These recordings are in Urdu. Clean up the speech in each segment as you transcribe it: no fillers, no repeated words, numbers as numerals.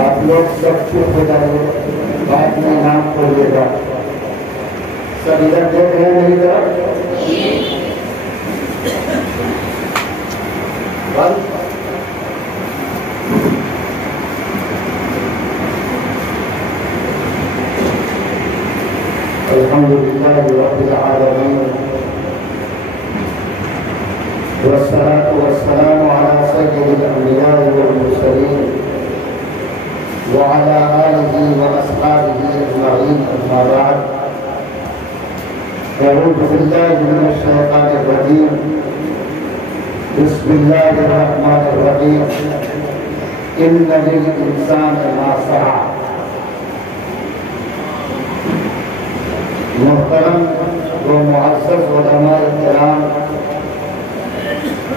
آپ لوگ سب چپ ہو جائیے، بعد میں نام کھولے گا. سب ادھر دیکھ رہے ہیں میری طرف؟ الحمد للہ رب العالمین والصلاة والسلام على سيد الأنبياء والمرسلين وعلى آله وأصحابه أجمعين، أما بعد. أعوذ بالله من الشيطان الرجيم، بسم الله الرحمن الرحيم، إن للإنسان ما سعى. محترم و معزز علماء کرام،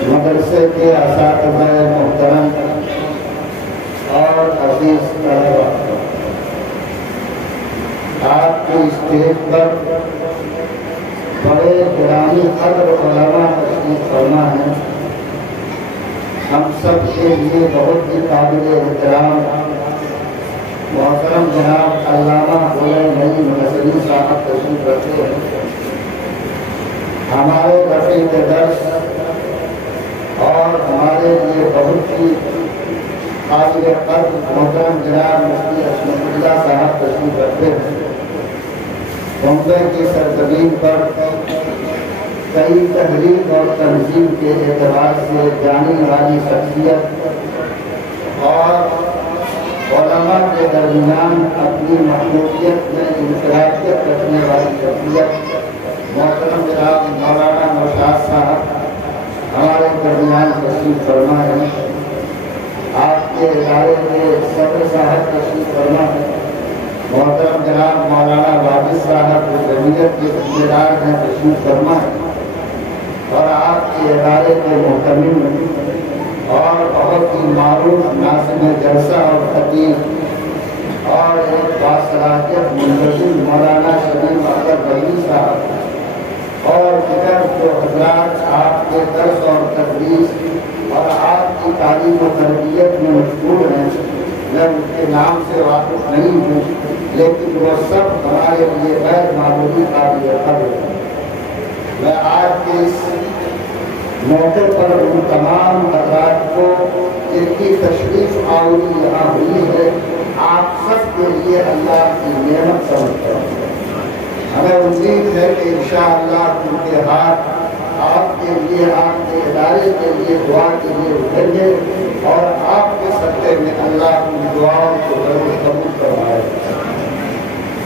مدرسے کے اساتذہ محترم اور عزیز طلبہ، آپ کی اسٹیج پر بڑے گرامی قدر علماء تشریف فرما ہیں. ہم سب کے لیے بہت ہی قابل احترام محترم جناب علامہ غلام نئی منصری صاحب تشریف رکھتے ہیں. ہمارے رفیق درس اور ہمارے لیے بہت ہی قابل قدر محترم جناب مفتی عصمت اللہ صاحب تشریف رکھتے ہیں. بمبئی کی سرزمین پر کئی تحریک اور تنظیم کے اعتبار سے جانی والی شخصیت اور علماء کے درمیان اپنی محبوبیت میں انفرادیت رکھنے والی شخصیت محترم جناب مولانا نوشاد صاحب ہمارے درمیان تشریف فرما ہے. آپ کے ادارے کے صدر صاحب تشریف فرما ہے. محترم جناب مولانا واجد صاحب جو جمعیت کے ذمہ دار ہیں تشریف فرما ہے. اور آپ کے ادارے کے محتمم اور بہت ہی معروف ناظم جلسہ اور خطیب اور ایک باصلاحیت منتظم مولانا شریف اختر بلی صاحب اور دیگر جو حضرات آپ کے درس اور تدریس اور آپ کی تعلیم و تربیت میں مشغول ہیں، میں ان کے نام سے واقف نہیں ہوں، لیکن وہ سب ہمارے لیے غیر معمولی قابل قدر ہیں. میں آج کے اس موقع پر ان تمام حضرات کو جن کی تشریف آوری یہاں ہوئی ہے آپ سب کے لیے اللہ کی نعمت سمجھتا ہوں. ہمیں امید ہے کہ انشاءاللہ ان کے ہاتھ آپ کے لیے، آپ کے ادارے کے لیے دعا کے لیے اٹھیں گے اور آپ کے صدقے میں اللہ ان دعاؤں کو ضرور قبول کروائے.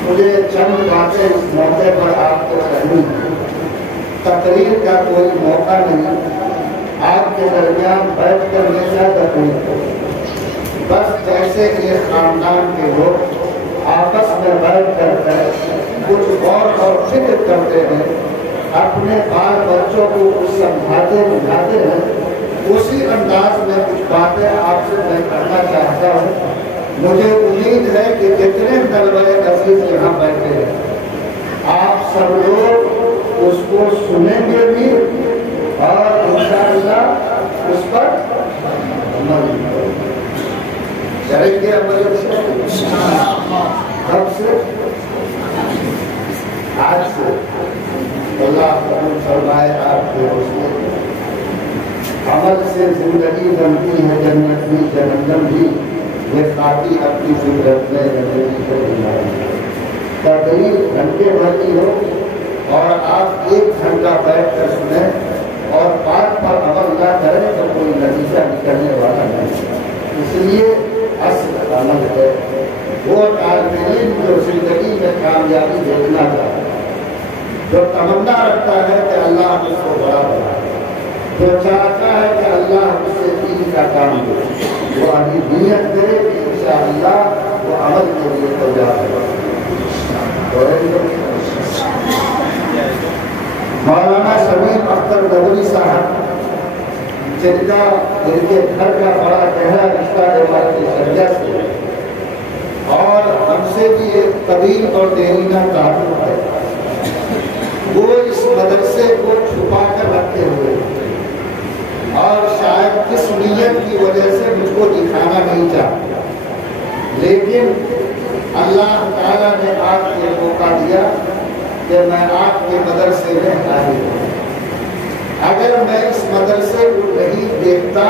مجھے چند باتیں اس موقع پر آپ کو کہنی ہیں. تقریر کا کوئی موقع نہیں، آپ کے درمیان بیٹھ کر میں کیا تقریر کروں. بس جیسے کہ خاندان کے لوگ آپس میں بیٹھ کر کچھ غور اور فکر کرتے ہیں، اپنے بال بچوں کو کچھ سمجھاتے بجھاتے ہیں، اسی انداز میں کچھ باتیں آپ سے میں کرنا چاہتا ہوں. مجھے امید ہے کہ جتنے طلبہ عزیز یہاں بیٹھے ہیں آپ سب لوگ اس کو سنیں گے بھی اور انشاءاللہ اس پر عمل کریں گے. اب سے آج سے اللہ قبول فرمائے. آپ کے حوصلے عمل سے زندگی بنتی ہے جنت بھی جہنم بھی، یہ خاطی اپنی فطرت میں زندگی کو بنائی. تقریر گھنٹے بھر کی ہو اور آپ 1 گھنٹہ بیٹھ کر سنیں اور بات پر عمل نہ کریں تو کوئی نتیجہ نکلنے والا نہیں. اس لیے اصل عمل ہے. وہ طالب علم جو زندگی میں کامیابی دیکھنا چاہتا ہے، جو تمنا رکھتا ہے کہ اللہ اس کو بڑا بنائے، جو چاہتا ہے کہ اللہ اس سے دین کا کام دے، وہ ابھی نیت کرے کہ انشاءاللہ وہ عمل کے لیے تیار ہے. مولانا شریف اختر بلی صاحب جن کے گھر کا بڑا گہرا رشتہ ہے ہماری شریعت سے اور ہم سے بھی ایک طویل اور دیرینہ تعلق ہے، وہ اس مدرسے کو چھپا کر رکھے ہوئے اور شاید کس نیت کی وجہ سے مجھ کو دکھانا نہیں چاہتا، لیکن اللہ تعالیٰ نے آپ کو یہ موقع دیا کہ میں آپ کے مدرسے میں حاضر ہوں۔ اگر میں اس مدرسے کو نہیں دیکھتا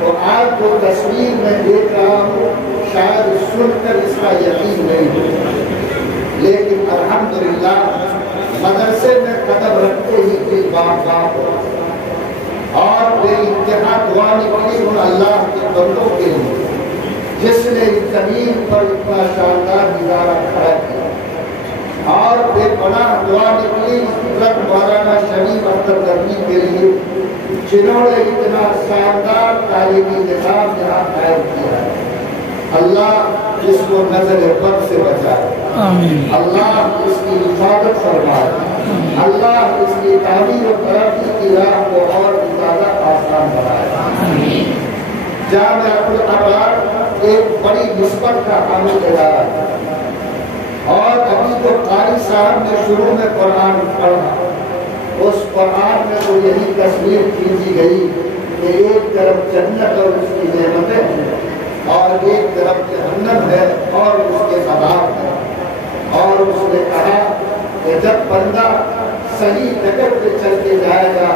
تو آپ کو تصویر میں دیکھ رہا ہوں، شاید سن کر اس کا یقین نہیں ہو، لیکن الحمدللہ مدرسے میں قدم رکھتے ہی دل باغ ہو اور بے انتہا دعا نکلی ہوں اللہ کے بندوں کے لیے جس نے اس زمین پر اتنا شاندار نظارہ کھڑا کیا، اور بے پناہ دعا نکلی حضرت مولانا شریف اختر گرمی کے لیے جنہوں نے اتنا شاندار تعلیمی نظام یہاں قائم کیا ہے۔ اللہ اس کو نظر بد سے بچائے، اللہ اس کی حفاظت فرمائے، اللہ اس کی تعمیر و ترقی کی راہ کو اور زیادہ آسان بنائے۔ جامعہ الابرار ایک بڑی نسبت کا حامل ادارہ ہے، اور ابھی تو قاری صاحب نے شروع میں قرآن پڑھا، اس قرآن میں تو یہی تصویر کھینچی گئی کہ ایک طرف جنت اور اس کی نعمتیں ہیں اور ایک طرف جہنم ہے اور اس کے عذاب ہے، اور اس نے کہا کہ جب بندہ صحیح جگہ پہ چل کے جائے گا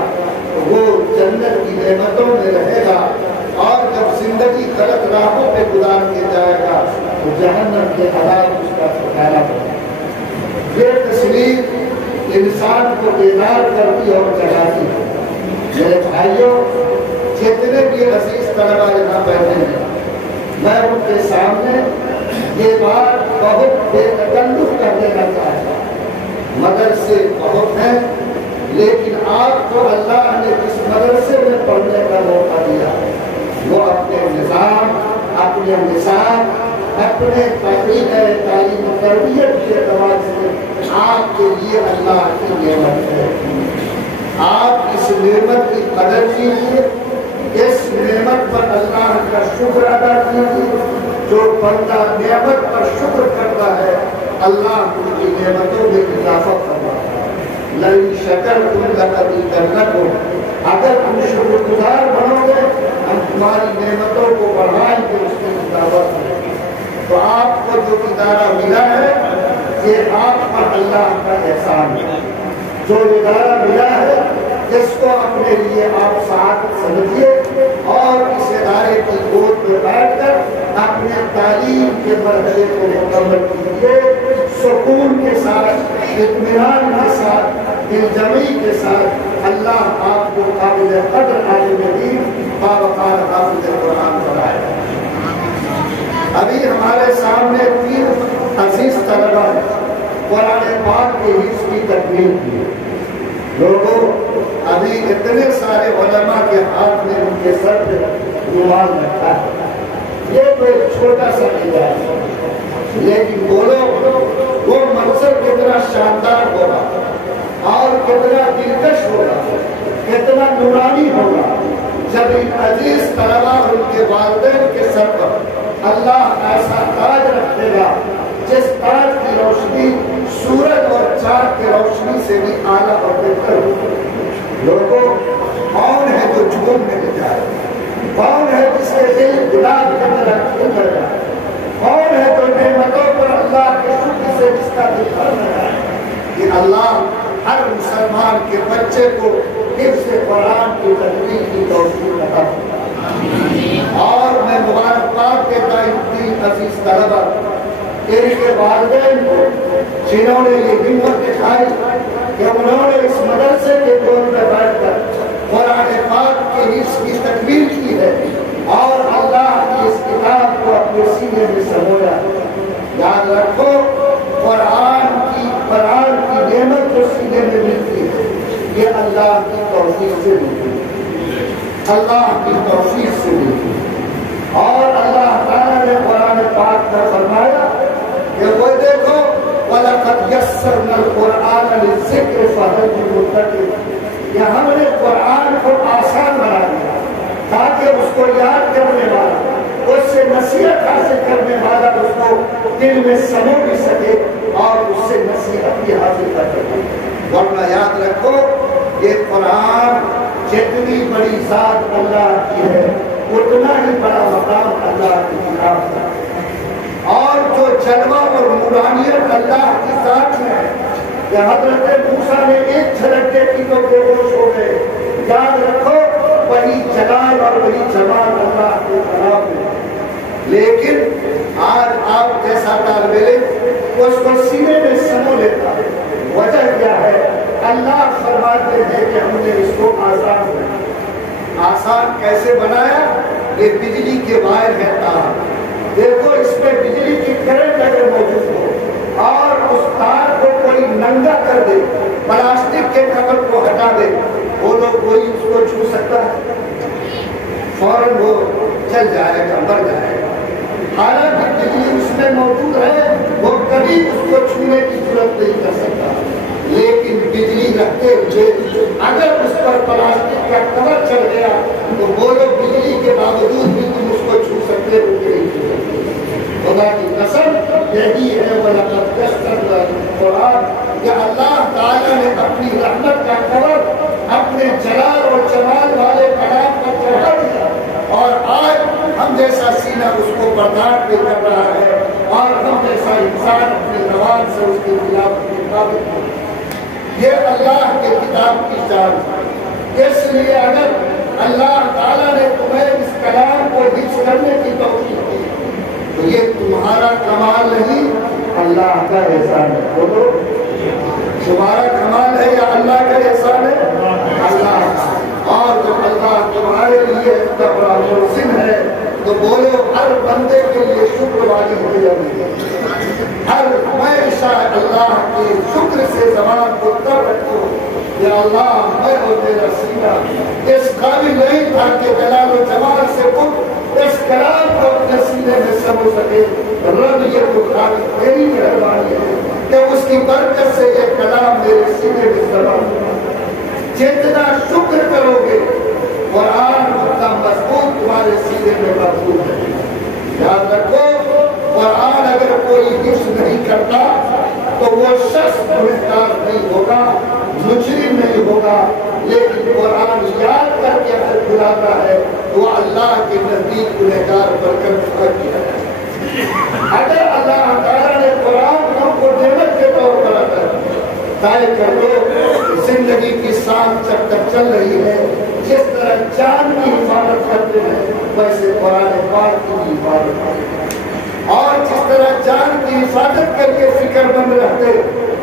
تو وہ جنت کی نعمتوں میں رہے گا، اور جب زندگی غلط راہوں پہ گزار کے جائے گا تو جہنم کے عذاب اس کا ٹھکانہ ہوگا۔ یہ تصویر انسان کو بیدار کرتی اور جگاتی ہے۔ میرے بھائیوں، جتنے بھی عزیز طلبہ یہاں بیٹھے ہیں، میں ان کے سامنے یہ بات بہت بے تکلف کر دینا چاہتا ہوں، مدرسے بہت ہیں، لیکن آپ کو اللہ نے جس مدرسے میں پڑھنے کا موقع دیا وہ اپنے نظام، اپنے نصاب، اپنے طریقۂ تعلیم و تربیت کے اعتبار سے آپ کے لیے اللہ کی نعمت ہے۔ آپ اس نعمت کی قدر کیجیے، اس نعمت پر اللہ کا شکر ادا کیجیے۔ جو بندہ نعمت پر شکر کرتا ہے اللہ ان کی نعمتوں میں اضافہ کرتا ہے۔ لئن شکرتم لأزیدنکم، اگر تم شکر گزار بنو گے ہم تمہاری نعمتوں کو بڑھائیں گے، اس کی اضافہ کریں گے۔ تو آپ کو جو ادارہ ملا ہے یہ آپ پر اللہ کا احسان ہے۔ جو ادارہ ملا ہے اس کو اپنے لیے آپ سعادت سمجھیے اور اس ادارے کی گود میں بیٹھ کر اپنے تعلیم کے مرحلے کو مکمل کیجیے، سکون کے ساتھ، اطمینان کے ساتھ، دل جمعی کے ساتھ۔ اللہ آپ کو قابل قدر عالم دین، باوقار حافظ قرآن بنائے۔ ابھی ہمارے سامنے 3 عزیز طلبہ قرآن پاک کے حفظ کی تکمیل کی۔ لوگوں، ابھی اتنے سارے علماء کے ہاتھ میں ان کے سر پہ رومال رکھا ہے، یہ تو ایک چھوٹا سا اعزاز ہے، لیکن بولو وہ منظر کتنا شاندار ہوگا اور کتنا دلکش ہوگا، کتنا نورانی ہوگا جب ان عزیز طلبہ اور ان کے والدین کے سر پر اللہ ایسا تاج رکھ دے گا جس تاج کی روشنی سورج اور چاند کی روشنی سے بھی اعلیٰ اور بہتر ہوگی۔ لوگوں، کون ہے جو جھومنے میں جائے؟ کون ہے جس کے دل گلاب کی طرح کھل جائے؟ کون ہے جو نعمتوں پر اللہ کے شکر سے جس کا دل بھر جائے؟ کہ اللہ ہر مسلمان کے بچے کو حفظ قرآن کی تدبیر کی توفیق عطا فرمائے۔ اور میں مبارکباد دیتا ہوں عزیز طلبہ، ان کے والدین کو جنہوں نے یہ ہمت دکھائی کہ انہوں نے اس مدرسے کے گود میں بیٹھ کر قرآن پاک کے حفظ کی تکمیل کی ہے اور اللہ کی اس کتاب کو اپنے سینے میں سمویا۔ یاد رکھو، قرآن کی نعمت جو سینے میں ملتی ہے یہ اللہ کی توفیق سے ملتی ہے، اللہ کی توفیق سے ملتی ہے۔ اور اللہ تعالیٰ نے قرآن پاک میں فرمایا کہ وہ دیکھو وَلَقَدْ يَسَّرْنَا الْقُرْآنَ لِلذِّكْرِ فَهَلْ مِن مُّدَّكِرٍ، کہ ہم نے قرآن کو آسان بنا دیا تاکہ اس کو یاد کرنے والا، اس سے نصیحت حاصل کرنے والا اس کو دل میں سمو بھی سکے اور اس سے نصیحت بھی حاصل کر سکے۔ ورنہ یاد رکھو، یہ قرآن جتنی بڑی ذات اللہ کی ہے اتنا ہی بڑا مقام اللہ کی کتاب ہے۔ جلوہ اور نورانیت اللہ کی ذات میں ہے کہ حضرت موسیٰ نے ایک جھلک دیکھی تو بے ہوش ہو گئے. یاد رکھو وہی جلال اور وہی جمال اللہ کے کلام میں. لیکن آج آپ جیسا طالب علم اس کو سینے میں سمو لیتا ہے. وجہ کیا ہے؟ اللہ فرماتے ہیں کہ ہم نے اس کو آسان بنایا. آسان کیسے بنایا؟ یہ بجلی کے وائر ہے تار. دیکھو اس میں بجلی کی کرنٹ اگر موجود ہو اور اس تار کو کوئی ننگا کر دے, پلاسٹک کے کور کو ہٹا دے, وہ لوگ کوئی اس کو چھو سکتا ہے؟ فوراً وہ چل جائے گا, مر جائے گا. حالانکہ بجلی اس میں موجود ہے, وہ کبھی اس کو چھونے کی ضرورت نہیں کر سکتا. لیکن بجلی رکھتے ہوئے اگر اس پر پلاسٹک کا کور چڑھ گیا تو وہ لوگ بجلی کے باوجود بھی تم اس کو چھو سکتے ہو کہ نہیں چھو سکتے. خدا کی قسم یہی ہے وَلَقَدْ يَسَّرْنَا الْقُرْآنَ کہ اللہ تعالیٰ نے اپنی رحمت کا کور اپنے جلال اور جمال والے کلام پر چڑھا دیا, اور آج ہم جیسا سینہ اس کو برداشت بھی کر رہا ہے, اور ہم جیسا انسان اپنی زبان سے اس کے خلاف مطابق ہے. یہ اللہ کے کتاب کی جان. اس لیے اگر اللہ تعالیٰ نے تمہیں اس کلام کو حفظ کرنے کی توفیق دی تو یہ تمہارا کمال نہیں, اللہ کا احسان ہے. بولو تمہارا کمال ہے یا اللہ کا احسان ہے؟ اللہ. اور جب اللہ تمہارے لیے اتنا بڑا محسن ہے تو بولو ہر بندے کے لیے شکر واجب ہو جائے. ہر ہمیشہ اللہ کے شکر سے زبان کو تر رکھو. یا اللہ میں اور میرا سینہ اس قابل نہیں تھا کہ جلال و جمال سے خود اس کلام کو اپنے سینے میں سمو سکے. رب یہ تو خالق میری مہربانی ہے کہ اس کی برکت سے یہ کلام میرے سینے میں سما. جتنا شکر کرو گے قرآن اتنا مضبوط تمہارے سینے میں محفوظ ہے. یاد رکھو قرآن اگر کوئی حفظ نہیں کرتا تو وہ شخص گنہگار نہیں ہوگا, مجرم نہیں ہوگا. لیکن قرآن یاد کر کے اگر بلاتا ہے تو وہ اللہ کے نزدیک گنہگار بن کر ٹھہر کیا ہے. اگر اللہ تعالیٰ نے قرآن کو نعمت کے طور پر طے کر دو, زندگی کی سانس جب تک چل رہی ہے جس طرح جان کی حفاظت کرتے ہیں ویسے قرآن پاک کی حفاظت کرتے ہیں, اور جس طرح جان کی حفاظت کر کے فکر مند رہتے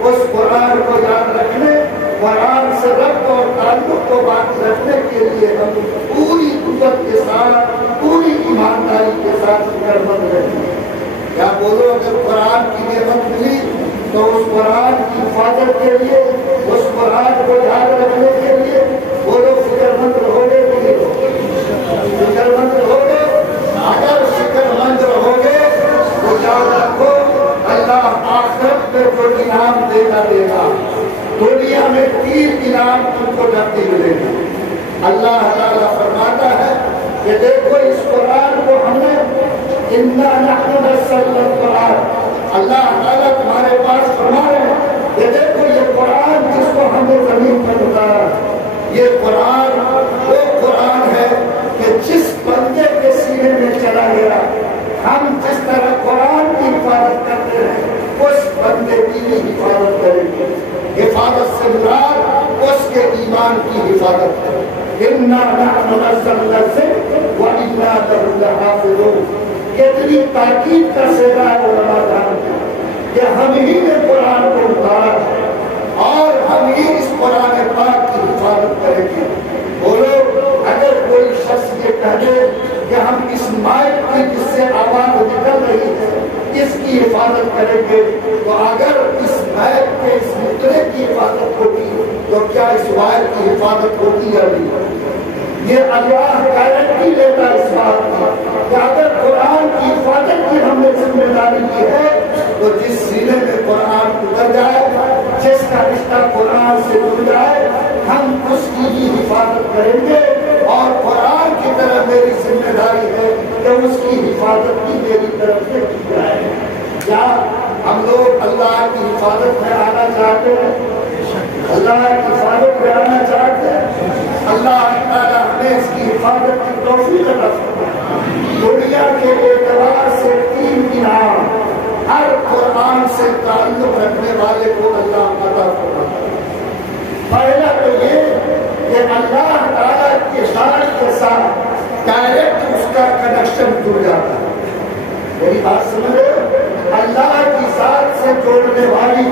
اس قرآن کو یاد رکھنے, قرآن سے ربط اور تعلق کو باقی رکھنے کے لیے ہم پوری قوت کے ساتھ پوری ایمانداری کے ساتھ فکر مند رہتے ہیں. کیا بولو اگر قرآن کی نعمت ملی تو اس قرآن کی حفاظت کے لیے, اس قرآن کو یاد رکھنے کے لیے بولو فکر مند رہو گے کہ نہیں؟ فکر مند رہو گے. اگر فکر مند رہو گے تو یاد رکھو اللہ آخرت میں جو انعام دے گا دنیا میں 3 انعام تم کو ڈرتی ملے گی. اللہ تعالیٰ فرماتا ہے کہ دیکھو اس قرآن کو ہم نے اِنَّا نَحْنُ نَزَّلْنَا الْقُرْآنَ, اللہ تعالیٰ تمہارے پاس فرما رہے ہیں کہ دیکھو یہ قرآن جس کو ہم نے زمین پر اتارا, یہ قرآن وہ قرآن ہے کہ جس بندے کے سینے میں چلا گیا ہم جس طرح قرآن کی حفاظت کرتے ہیں اس بندے کی بھی حفاظت کریں گے. حفاظت سے مراد اس کے ایمان کی حفاظت ہے. اِنَّا نَحْنُ نَزَّلْنَا الذِّکْرَ وَإِنَّا لَهُ لَحَافِظُونَ. کتنی تاکید کا صیغہ ہے علماء جانتے ہیں کہ ہم ہی نے قرآن کو اتارا اور ہم ہی اس قرآن پاک کی حفاظت کریں گے. بولو اگر کوئی شخص یہ کہہ دے کہ ہم اس مائک کی جس سے آواز نکل رہی ہے اس کی حفاظت کریں گے تو اگر اس مائک کے اس مطلع کی حفاظت ہوتی تو کیا اس وائر کی حفاظت ہوتی یا نہیں؟ یہ اللہ گارنٹی لیتا اس بات کی کہ اگر قرآن کی حفاظت کی ہم نے ذمہ داری کی ہے تو جس سینے میں قرآن اتر جائے, جس کا رشتہ قرآن سے جڑ جائے, ہم اس کی بھی حفاظت کریں گے. اور قرآن کی طرف میری ذمہ داری ہے کہ اس کی حفاظت بھی میری طرف سے کی جائے. کیا ہم لوگ اللہ کی حفاظت میں آنا چاہتے ہیں؟ اللہ کی حفاظت میں آنا چاہتے ہیں. اللہ تعالیٰ ہمیں اس کی حفاظت کی توفیق عطا فرمائے. دنیا کے اعتبار سے 3 انعام ہر پہلا تو یہ کہ اللہ تعالیٰ کی ذات کے ساتھ ڈائریکٹ اس کا کنیکشن جڑ جاتا ہے. میری بات سمجھ رہے ہو؟ اللہ کی ذات سے جوڑنے والی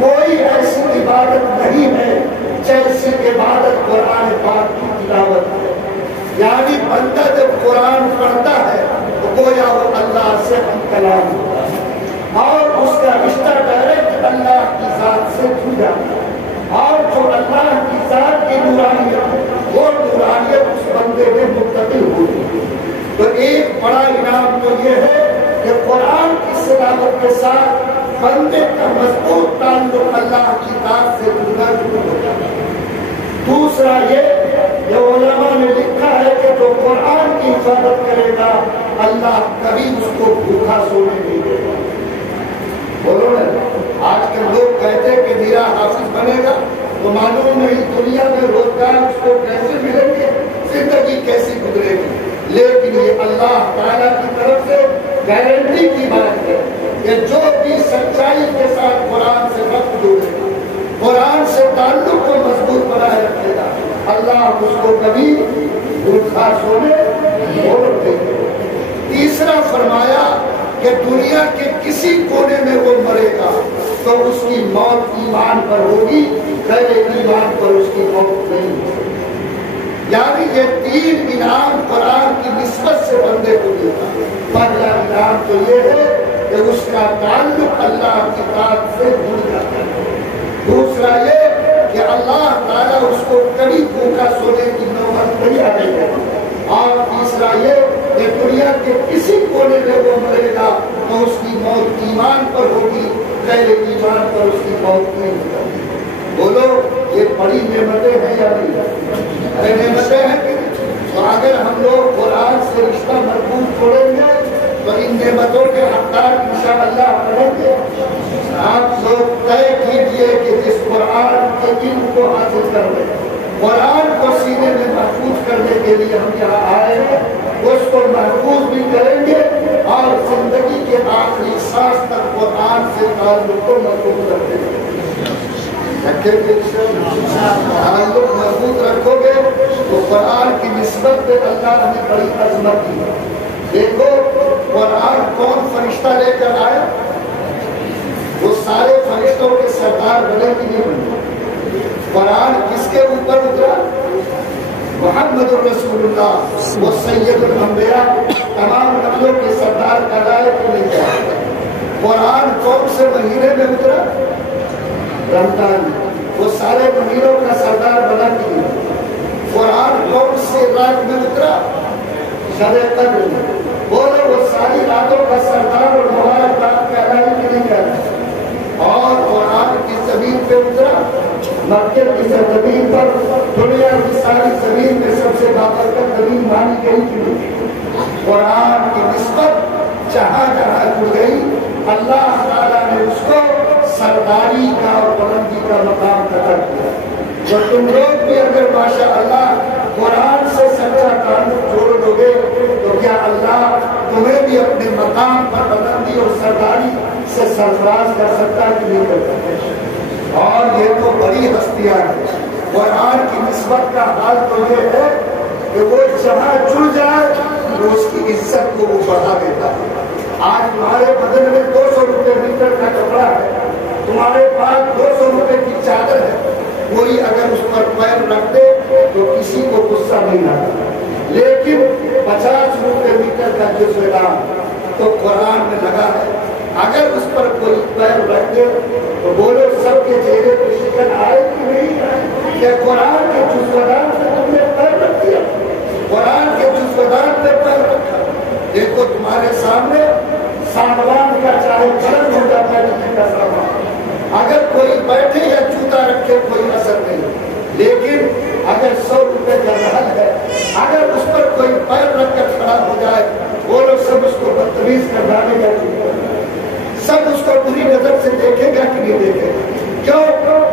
کوئی ایسی عبادت نہیں ہے جیسی عبادت قرآن پاک کی تلاوت ہے. یعنی بندہ جب قرآن پڑھتا ہے تو گویا وہ اللہ سے ہم کلام ہوتا ہے اور اس کا رشتہ ڈائریکٹ اللہ کی ذات سے جڑ جاتا ہے. اور جو اللہ کی ذات کی نورانیت وہ نورانیت اس بندے میں منتقل ہوتی ہے. تو ایک بڑا انعام تو یہ ہے کہ قرآن کی تلاوت کے ساتھ بندے کا مضبوط تعلق اللہ کی ذات سے جڑنا شروع ہو جاتا ہے. دوسرا یہ کہ علماء نے لکھا ہے کہ جو قرآن کی حفاظت کرے گا اللہ کبھی اس کو بھوکا سونے نہیں دے گا. بولو نا, آج کل لوگ کہتے ہیں کہ میرا حافظ بنے گا تو معلوم نہیں دنیا میں روزگار اس کو کیسے ملیں گے, زندگی کیسی گزرے گی. لیکن یہ اللہ تعالیٰ کی طرف سے گارنٹی کی بات ہے کہ جو بھی سچائی کے ساتھ قرآن سے ربط جوڑے گا, قرآن سے تعلق کو مضبوط بنائے رکھے گا, اللہ اس کو کبھی بھوکا سونے نہیں دے گا. تیسرا فرمایا کہ دنیا کے کسی کونے میں وہ مرے گا تو اس کی موت ایمان پر ہوگی, غیر ایمان پر اس کی موت نہیں ہوگی. یعنی یہ تین انعام قرآن کی نسبت سے بندے کو دیتا. پہلا انعام تو یہ ہے کہ اس کا تعلق اللہ کی ذات سے جڑ جاتا ہے. دوسرا یہ کہ اللہ تعالیٰ اس کو کبھی بھوکا سونے کی نوبت نہیں آنے گا. اور تیسرا یہ کہ دنیا کے کسی کونے میں وہ مرے گا تو اس کی موت ایمان پر ہوگی, غیر ایمان پر اس کی موت نہیں ہوگی. بولو یہ بڑی نعمتیں ہیں یا نہیں؟ ارے نعمتیں ہیں کہ تو اگر ہم لوگ قرآن سے رشتہ مربوط چھوڑیں گے تو ان نعمتوں کے حقدار انشاءاللہ بنیں گے. آپ لوگ طے کیجئے کہ جس قرآن کے علم کو حاصل کر لیں, قرآن کو سینے میں محفوظ کرنے کے لیے ہم یہاں آئے ہیں, اس کو محفوظ بھی کریں گے اور زندگی کے آخری سانس تک قرآن سے تعلق کو محفوظ رکھیں گے. تعلق محفوظ رکھو گے تو قرآن کی نسبت پہ اللہ نے بڑی عظمت دی. دیکھو قرآن کون فرشتہ لے کر آیا, وہ سارے فرشتوں کے سردار بنے کی نہیں بنے. قرآن کس کے اوپر اترا؟ محمد الرسول اللہ, وہ سید الانبیاء, تمام نبیوں کے سردار کا لائے کو لے کر. قرآن کون سے مہینے میں اترا؟ رمضان. وہ سارے مہینوں کا سردار بنا کی. قرآن کون سے رات میں اترا؟ شب قدر میں. بولو وہ ساری راتوں کا سردار اور مبارک رات کا اعلان کی نہیں کرتا. اور قرآن کی زمین پہ اترا مکے کی زمین پر, دنیا کی ساری زمین میں سب سے بابرکت زمین مانی گئی تھی. قرآن کی نسبت جہاں جہاں جڑ گئی اللہ تعالیٰ نے اس کو سرداری کا اور بلندی کا مقام قطع کیا. تو تم لوگ بھی اگر ماشاء اللہ قرآن سے سچا تعلق جوڑ دو گے تو کیا اللہ تمہیں بھی اپنے مقام پر بلندی اور سرداری سے سرفراز کر سکتا ہے کہ نہیں کر سکتا. اور یہ تو بڑی ہستیاں ہیں. قرآن کی نسبت کا حال تو یہ ہے کہ وہ جہاں جڑ جائے تو اس کی عزت کو وہ بڑھا دیتا ہے. آج تمہارے بدن میں 200 روپے میٹر کا کپڑا ہے, تمہارے پاس 200 روپے کی چادر ہے, کوئی اگر اس پر پیر رکھ دے تو کسی کو غصہ نہیں آتا. لیکن 50 روپے میٹر کا جو سیلاب تو قرآن میں لگا ہے, اگر اس پر کوئی پیر رکھ دے تو بولو سب کے چہرے پہ شکن آئے کہ نہیں آئے؟ کہ قرآن کے جزودان سے تم نے پیر رکھ دیا, قرآن کے جزودان پہ پیر رکھا. دیکھو تمہارے سامنے سامان کا چاہے قلم ہو جاتا ہے کا سامان, اگر کوئی بیٹھے یا جوتا رکھے کوئی اثر نہیں. لیکن اگر 100 روپے کا محل ہے, اگر اس پر کوئی پیر رکھ کر کھڑا ہو جائے وہ لوگ سب اس کو بدتمیز کر ڈالے گا, سب اس کو بری نظر سے دیکھے گا کہ نہیں دیکھے گا. کیوں؟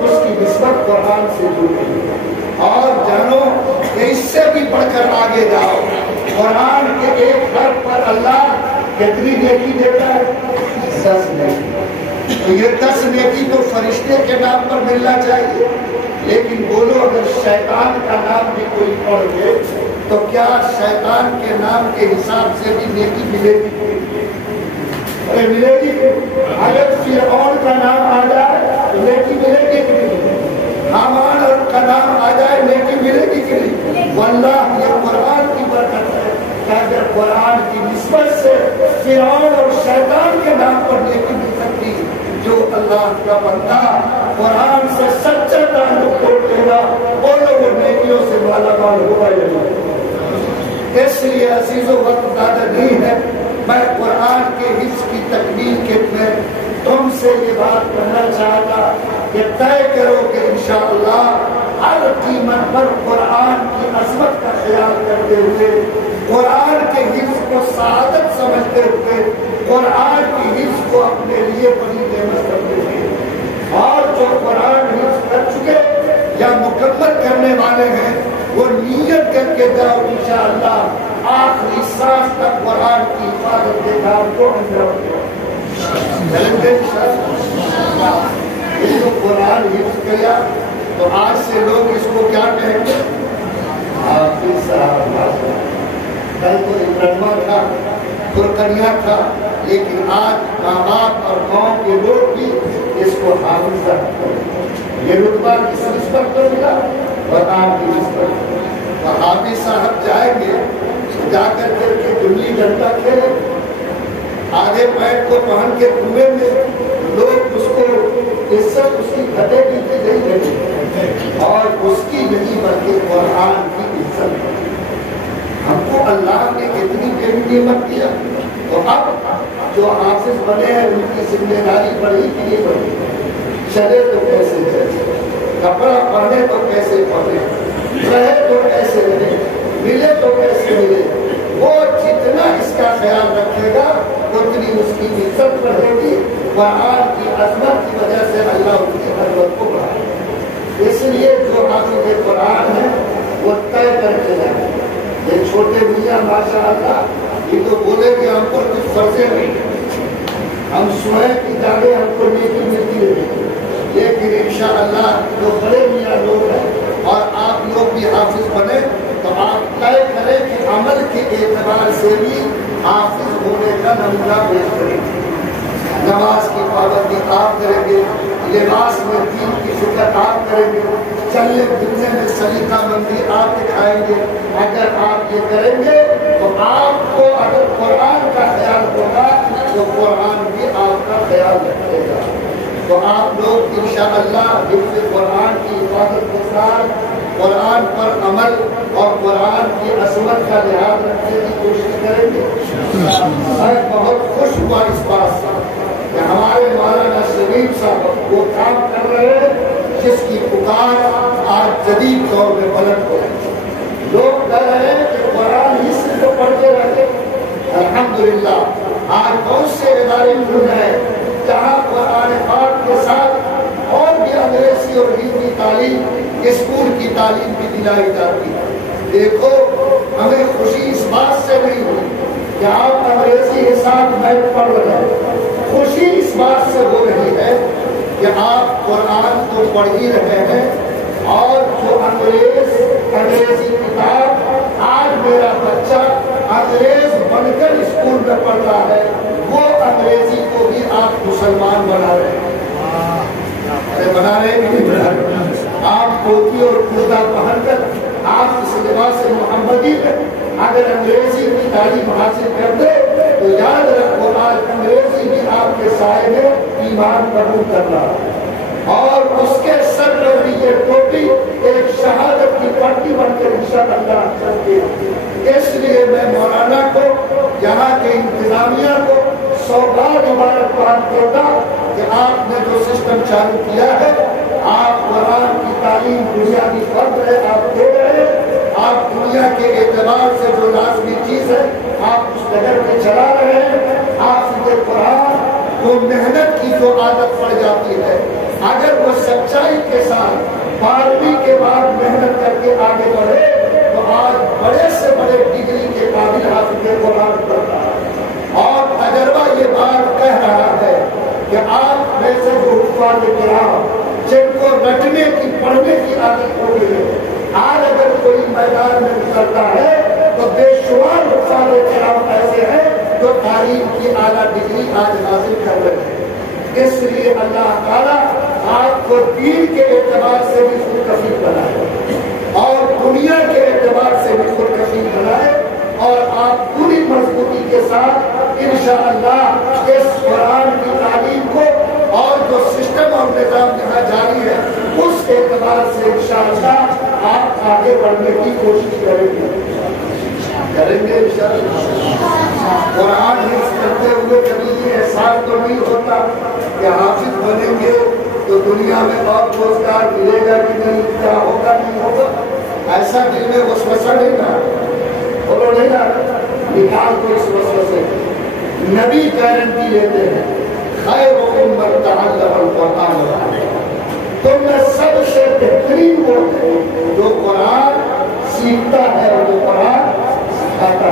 اس کی نسبت قرآن سے جڑی. اور جانو کہ اس سے بھی بڑھ کر آگے جاؤ, قرآن کے ایک حرف پر اللہ کتنی نیکی دیتا ہے؟ 10 نیکی. تو یہ 10 نیکی تو فرشتے کے نام پر ملنا چاہیے, لیکن بولو اگر شیطان کا نام بھی کوئی پڑھ لے تو کیا شیطان کے نام کے حساب سے بھی نیکی ملے گی؟ ارے ملے گی؟ اگر فرعون کا نام آ جائے تو نیکی ملے گی کہ نہیں؟ حامان اور کا نام آ جائے نیکی ملے گی کہ نہیں؟ واللہ یہ قرآن کی برکت ہے کہ اگر قرآن کی نسبت سے فرعون اور شیطان کے نام پر نیکی مل سکتی، جو اللہ کا بندہ قرآن سے سچا تعلق توڑ دے گا وہ لوگ نیکیوں سے مالا مال ہوگا یا نہیں۔ اس لیے عزیزو وقت زیادہ نہیں ہے، میں قرآن کے حفظ کی تکمیل کے میں تم سے یہ بات کہنا چاہتا کہ طے کرو کہ انشاءاللہ ہر قیمت پر قرآن کی عظمت کا خیال کرتے ہوئے، قرآن کے حفظ کو سعادت سمجھتے ہوئے، قرآن کی حفظ کو اپنے لیے بڑی نعمت کرتے ہوئے، اور جو قرآن حفظ کر چکے یا مکمل کرنے والے ہیں وہ نیت کر کے جاؤ انشاءاللہ آخری سانس تک قرآن کی حفاظت کے کام کو انجام دو۔ اس کو قرآن حفظ کیا تو آج سے لوگ اس کو کیا کہیں گے؟ حافظ صاحب۔ کل تو اکرما تھا، فرقنیہ تھا، لیکن آج ماں باپ اور قوم کے لوگ بھی اس کو حافظ صاحب، یہ رتبہ کس نسبت پر ملا؟ قرآن کی نسبت۔ تو حافظ صاحب جائیں گے جا کر کے دلی ڈنڈا کھیلے، آگے پیر کو پہن کے کنویں میں لوگ اس کو عزت اس کی گھٹے پیتے نہیں دیں، اور اس کی نہیں بلکہ قرآن کی عزت۔ ہم کو اللہ نے اتنی بڑی نعمت دیا، تو اب جو حافظ بنے ہیں ان کی ذمہ داری بڑی کی نہیں بڑی، چلے تو کیسے چلے، کپڑا پہنے تو کیسے پہنے، رہے تو کیسے رہے، ملے تو کیسے ملے۔ وہ جتنا اس کا خیال رکھے گا اتنی اس کی عزت بڑھے گی، قرآن کی عظمت کی وجہ سے اللہ ان کی عظمت کو بڑھائے گا۔ اس لیے جو حافظ قرآن ہے وہ طے کر کے جائے۔ یہ چھوٹے میاں ماشاء اللہ یہ تو بولے کہ ہم پر کچھ فرضیں نہیں، ہم سوئے کی جاگے ہم کو نیکی ملتی رہے، لیکن انشاءاللہ جو بڑے میاں لوگ ہیں اور آپ لوگ بھی حافظ بنے تو آپ طے کریں کہ عمل کے اعتبار سے بھی حافظ ہونے کا نمونہ پیش کریں گے۔ نماز کی پابندی آپ کریں گے، لباس میں دین کی فکر آپ کریں گے، چلنے پھرنے میں سلیقہ مندی آپ دکھائیں گے۔ اگر آپ یہ کریں گے تو آپ کو اگر قرآن کا خیال ہوگا تو قرآن بھی آپ کا خیال رکھے گا۔ تو آپ لوگ انشاءاللہ حفظ قرآن کی حفاظت کے ساتھ قرآن پر عمل اور قرآن کی عظمت کا لحاظ رکھنے کی کوشش کریں گے۔ میں بہت خوش ہوا اس بات سے کہ ہمارے مولانا شریف صاحب وہ کام کر رہے ہیں جس کی پکار آج جدید دور میں بلند ہو رہی ہے۔ لوگ کہہ رہے ہیں کہ قرآن ہی صرف پڑھتے رہتے، الحمدللہ آج بہت سے ادارے کھل گئے جہاں قرآن پاک کے ساتھ اور بھی انگریزی اور ہندی تعلیم، اسکول کی تعلیم بھی دلائی جاتی ہے۔ دیکھو ہمیں خوشی اس بات سے نہیں ہوئی کہ آپ انگریزی کے ساتھ میتھ پڑھ رہے ہیں، خوشی اس بات سے ہو رہی ہے کہ آپ قرآن تو پڑھ ہی رہے ہیں، اور جو انگریزی کتاب آج میرا بچہ انگریز بن کر اسکول میں پڑھ رہا ہے وہ انگریزی کو بھی آپ مسلمان بنا رہے ہیں۔ ارے بنا رہے ہیں کہ نہیں بنا رہے؟ آپ ٹوپی اور کرتا پہن کر آپ اس لباس محمدی میں اگر انگریزی کی تعلیم حاصل کر دے تو یاد رکھو آج انگریزی بھی آپ کے سائے میں ایمان قبول کر رہا ہے، اور اس کے سر پر بھی یہ ٹوپی ایک شہادت کی پٹی بن کر انشاءاللہ چلتی ہے۔ اس لیے میں مولانا کو، یہاں کے انتظامیہ کو سوگوار مبارکباد دیتا کہ آپ نے جو سسٹم چالو کیا ہے، آپ قرآن کی تعلیم بنیادی فرض ہے آپ دے رہے ہیں، آپ دنیا کے اعتبار سے جو لازمی چیز ہے آپ اس قدر پہ چلا رہے ہیں۔ حافظ قرآن کو محنت کی جو عادت پڑ جاتی ہے، اگر وہ سچائی کے ساتھ 12ویں کے بعد محنت کر کے آگے بڑھے تو آج بڑے سے بڑے ڈگری کے قابل حافظ قرآن بن رہا ہے، اور تجربہ یہ بات کہہ رہا ہے کہ آپ میں سے جو حفاظ کرام جن کو رٹنے کی پڑھنے کی کرتا ہے تو بے شمار حفاظ کرام ایسے ہیں جو تعلیم کی اعلیٰ ڈگری آج حاصل کر رہے ہیں. اس لیے اللہ تعالیٰ آپ کو دین کے اعتبار سے بھی خود کفیل بنائے اور دنیا کے اعتبار سے بھی خود کفیل بنائے اور آپ پوری مضبوطی کے ساتھ انشاءاللہ اس قرآن کی تعلیم کو اور جو سسٹم اور نظام یہاں جاری ہے اس اعتبار سے انشاءاللہ آپ آگے بڑھنے کی کوشش کریں گے انشاءاللہ. قرآن حفظ کرتے ہوئے کبھی یہ احساس تو نہیں ہوتا کہ حافظ بنیں گے تو دنیا میں اور روزگار ملے گا کہ نہیں, کیا ہوگا نہیں ہوگا, ایسا دل میں وسوسہ نہیں رہا. بولو نہیں رہا, نکال کو اس وسوسے. نبی گارنٹی لیتے ہیں خیرکم من تعلم القرآن, تم میں سب سے بہترین وہ ہے جو قرآن سیکھتا ہے اور جو قرآن سکھاتا ہے.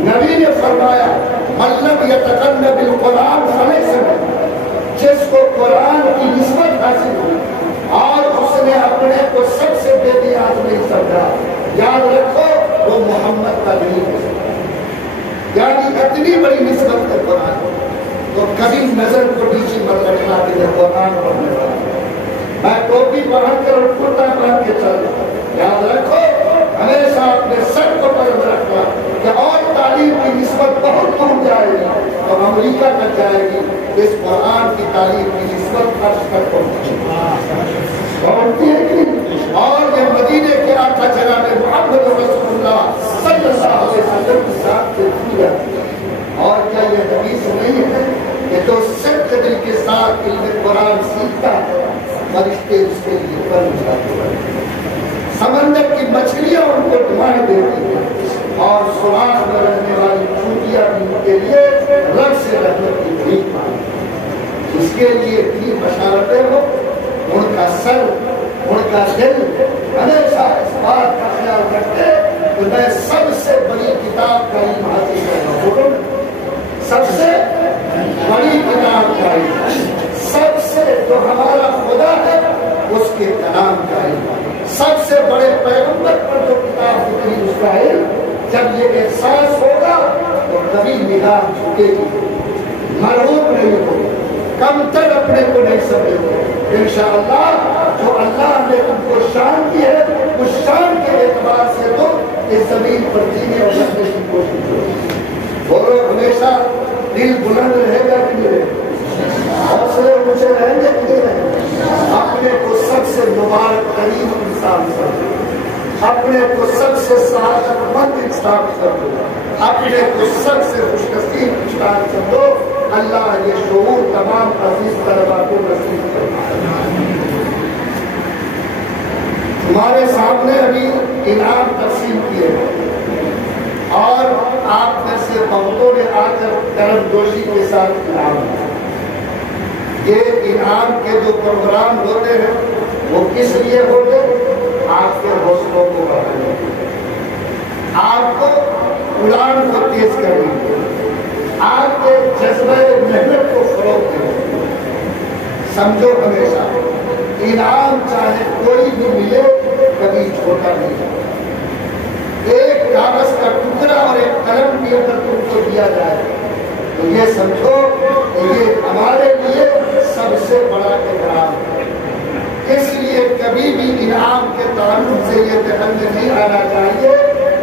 نبی نے فرمایا من لم یتغن بالقرآن فلیس منی, جس کو قرآن کی نسبت حاصل ہوئی اور اس نے اپنے کو سب سے بے نیاز نہیں سمجھا, یاد رکھو وہ محمد کا نہیں ہے. یعنی اتنی بڑی نسبت ہے قرآن, تو کبھی نظر کو نیچے مت رکھنا کہ یہ قرآن پڑھنے والا میں ٹوپی پہن کر اور کرتا پہن کے چل رہا. یاد رکھو ہمیشہ اپنے سر کو پر رکھنا کہ اور تعلیم کی نسبت بہت دور جائے گی اور امریکہ تک جائے گی, اس قرآن کی تعلیم کی نسبت عرش تک پہنچتی ہے کہ اور یہ مدینے کے آقا جناب محمد رسول اللہ صلی اللہ علیہ وسلم کے ساتھ سے جاتی ہے. اور کیا یہ حدیث نہیں ہے کہ جو صدق دل کے ساتھ علم قرآن سیکھتا ہے فرشتے اس کے لیے بن جاتے ہیں, سمندر کی مچھلیاں ان کو دعائیں دیتی ہیں اور سراخ میں رہنے والی چونٹیاں بھی ان کے لیے رب سے رحمت کی بھیک مانگتی ہیں. اس کے لیے بھی بشارتیں ہو, ان کا سر ان کا دل ہمیشہ اس بات کا خیال رکھتے کہ میں سب سے بڑی کتاب کا علم حاصل کرنا ہوں, سب سے بڑی کتاب کا علم, سب سے جو ہمارا خدا ہے اس کے کلام کا علم, سب سے بڑے پیغمبر پر جو کتاب اتری اس کا علم. جب یہ احساس ہوگا تو کبھی نگاہ جھکے گی, مرغوب نہیں ہوگی, کم تر اپنے کو نہیں سمجھے گے. انشاءاللہ جو اللہ نے ان کو شان دی ہے اس شان کے اعتبار سے تو اس زمین پر جینے اور رہنے کی کوشش کرو. بولو ہمیشہ دل بلند رہے گا کہ نہیں رہے گا, حوصلے اونچے رہیں گے کہ نہیں رہیں گے. اپنے کو سب سے مبارک ترین انسان سمجھو, اپنے کو سب سے سعادت مند انسان سمجھو, اپنے کو سب سے خوش نصیب انسان سمجھو. اللہ یہ شعور تمام عزیز طلبا کو نصیب کرے. ہمارے سامنے ابھی انعام تقسیم کیے اور آپ میں سے بہتوں نے آ کر کرم جوشی کے ساتھ انعام دیا. یہ انعام کے جو پروگرام ہوتے ہیں وہ کس لیے ہوتے ہیں؟ آپ کے حوصلوں کو بڑھانے کے لیے, آپ کو اڑان کو تیز کرنے کے لیے, آپ کے جذبہ محنت کو فروغ دینے کے لیے. سمجھو ہمیشہ انعام چاہے کوئی بھی ملے کبھی چھوٹا نہیں ہوتا. ایک کاغذ کا ٹکڑا اور ایک قلم بھی اگر تم کو دیا جائے تو یہ سمجھو کہ یہ ہمارے لیے سب سے بڑا انعام ہے. اس لیے کبھی بھی انعام کے تعلق سے یہ ذہن میں نہیں آنا چاہیے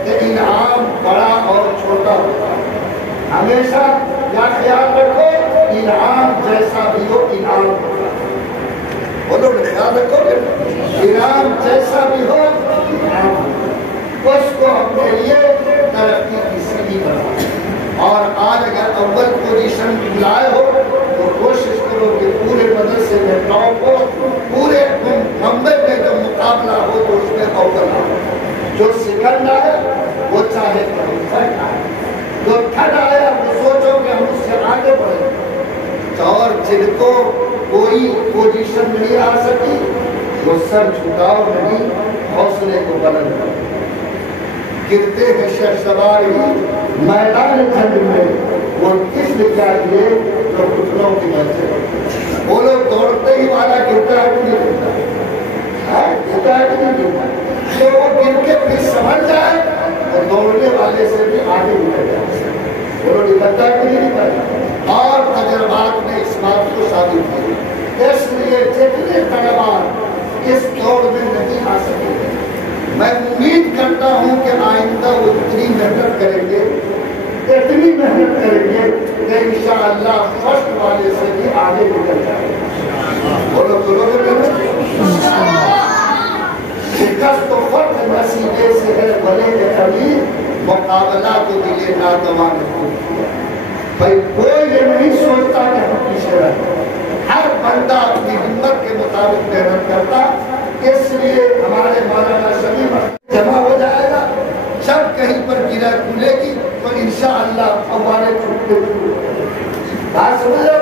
کہ انعام بڑا اور چھوٹا ہوتا ہے. ہمیشہ یا خیال رکھو انعام جیسا بھی ہو انعام ہوتا ہے. بولو خیال رکھو انعام جیسا بھی ہو انعام ہوتا ہے. اس کو اپنے لیے ترقی کی سیڑھی بناؤ. اور آج اگر اول پوزیشن لائے ہو تو کوشش کرو کہ پورے مدرسے میں ٹاپ ہو, پورے ممبئی میں جب مقابلہ ہو تو اس میں اول ہو. جو سیکنڈ آئے وہ چاہے تھرڈ آئے, جو تھرڈ آیا وہ سوچو کہ ہم اس سے آگے بڑھیں. اور جن کو کوئی پوزیشن نہیں آ سکی وہ سر جھکاؤ نہیں, حوصلے کو بلند کرو. گرتے ہیں شہ سواری میدان جنگ میں وہ کس کیا لیے جو گھٹنوں کی وجہ. وہ لوگ دوڑتے ہی والا گرتا ہے کہ نہیں گرتا ہے, گرتا ہے کہ نہیں گرتا ہے. تو وہ گر کے پھر سمجھ جائے بولنے والے سے بھی آگے نکل جاتے ہیں. وہ نکلتا کہ نہیں نکلتا؟ اور تجربات نے اس بات کو ثابت کیا. اس لیے جتنے طلبا اس دوڑ میں نہیں آ سکے میں امید کرتا ہوں کہ آئندہ وہ اتنی محنت کریں گے اتنی محنت کریں گے کہ انشاءاللہ فرسٹ والے سے بھی آگے نکل جائے گا. بولو بولو شکست تو فرق نصیبے سے ہے بھلے کبھی مقابلہ تو دلے نادمان ہو. بھائی کوئی یہ نہیں سوچتا کہ ہم پیچھے رہتے. ہر بندہ اپنی ہمت کے مطابق محنت کرتا. اس لیے ہمارے مولانا شمیم جمع ہو جائے گا. جب کہیں پر گرہ کھلے گی تو انشاءاللہ ہمارے چھٹے بات سمجھو.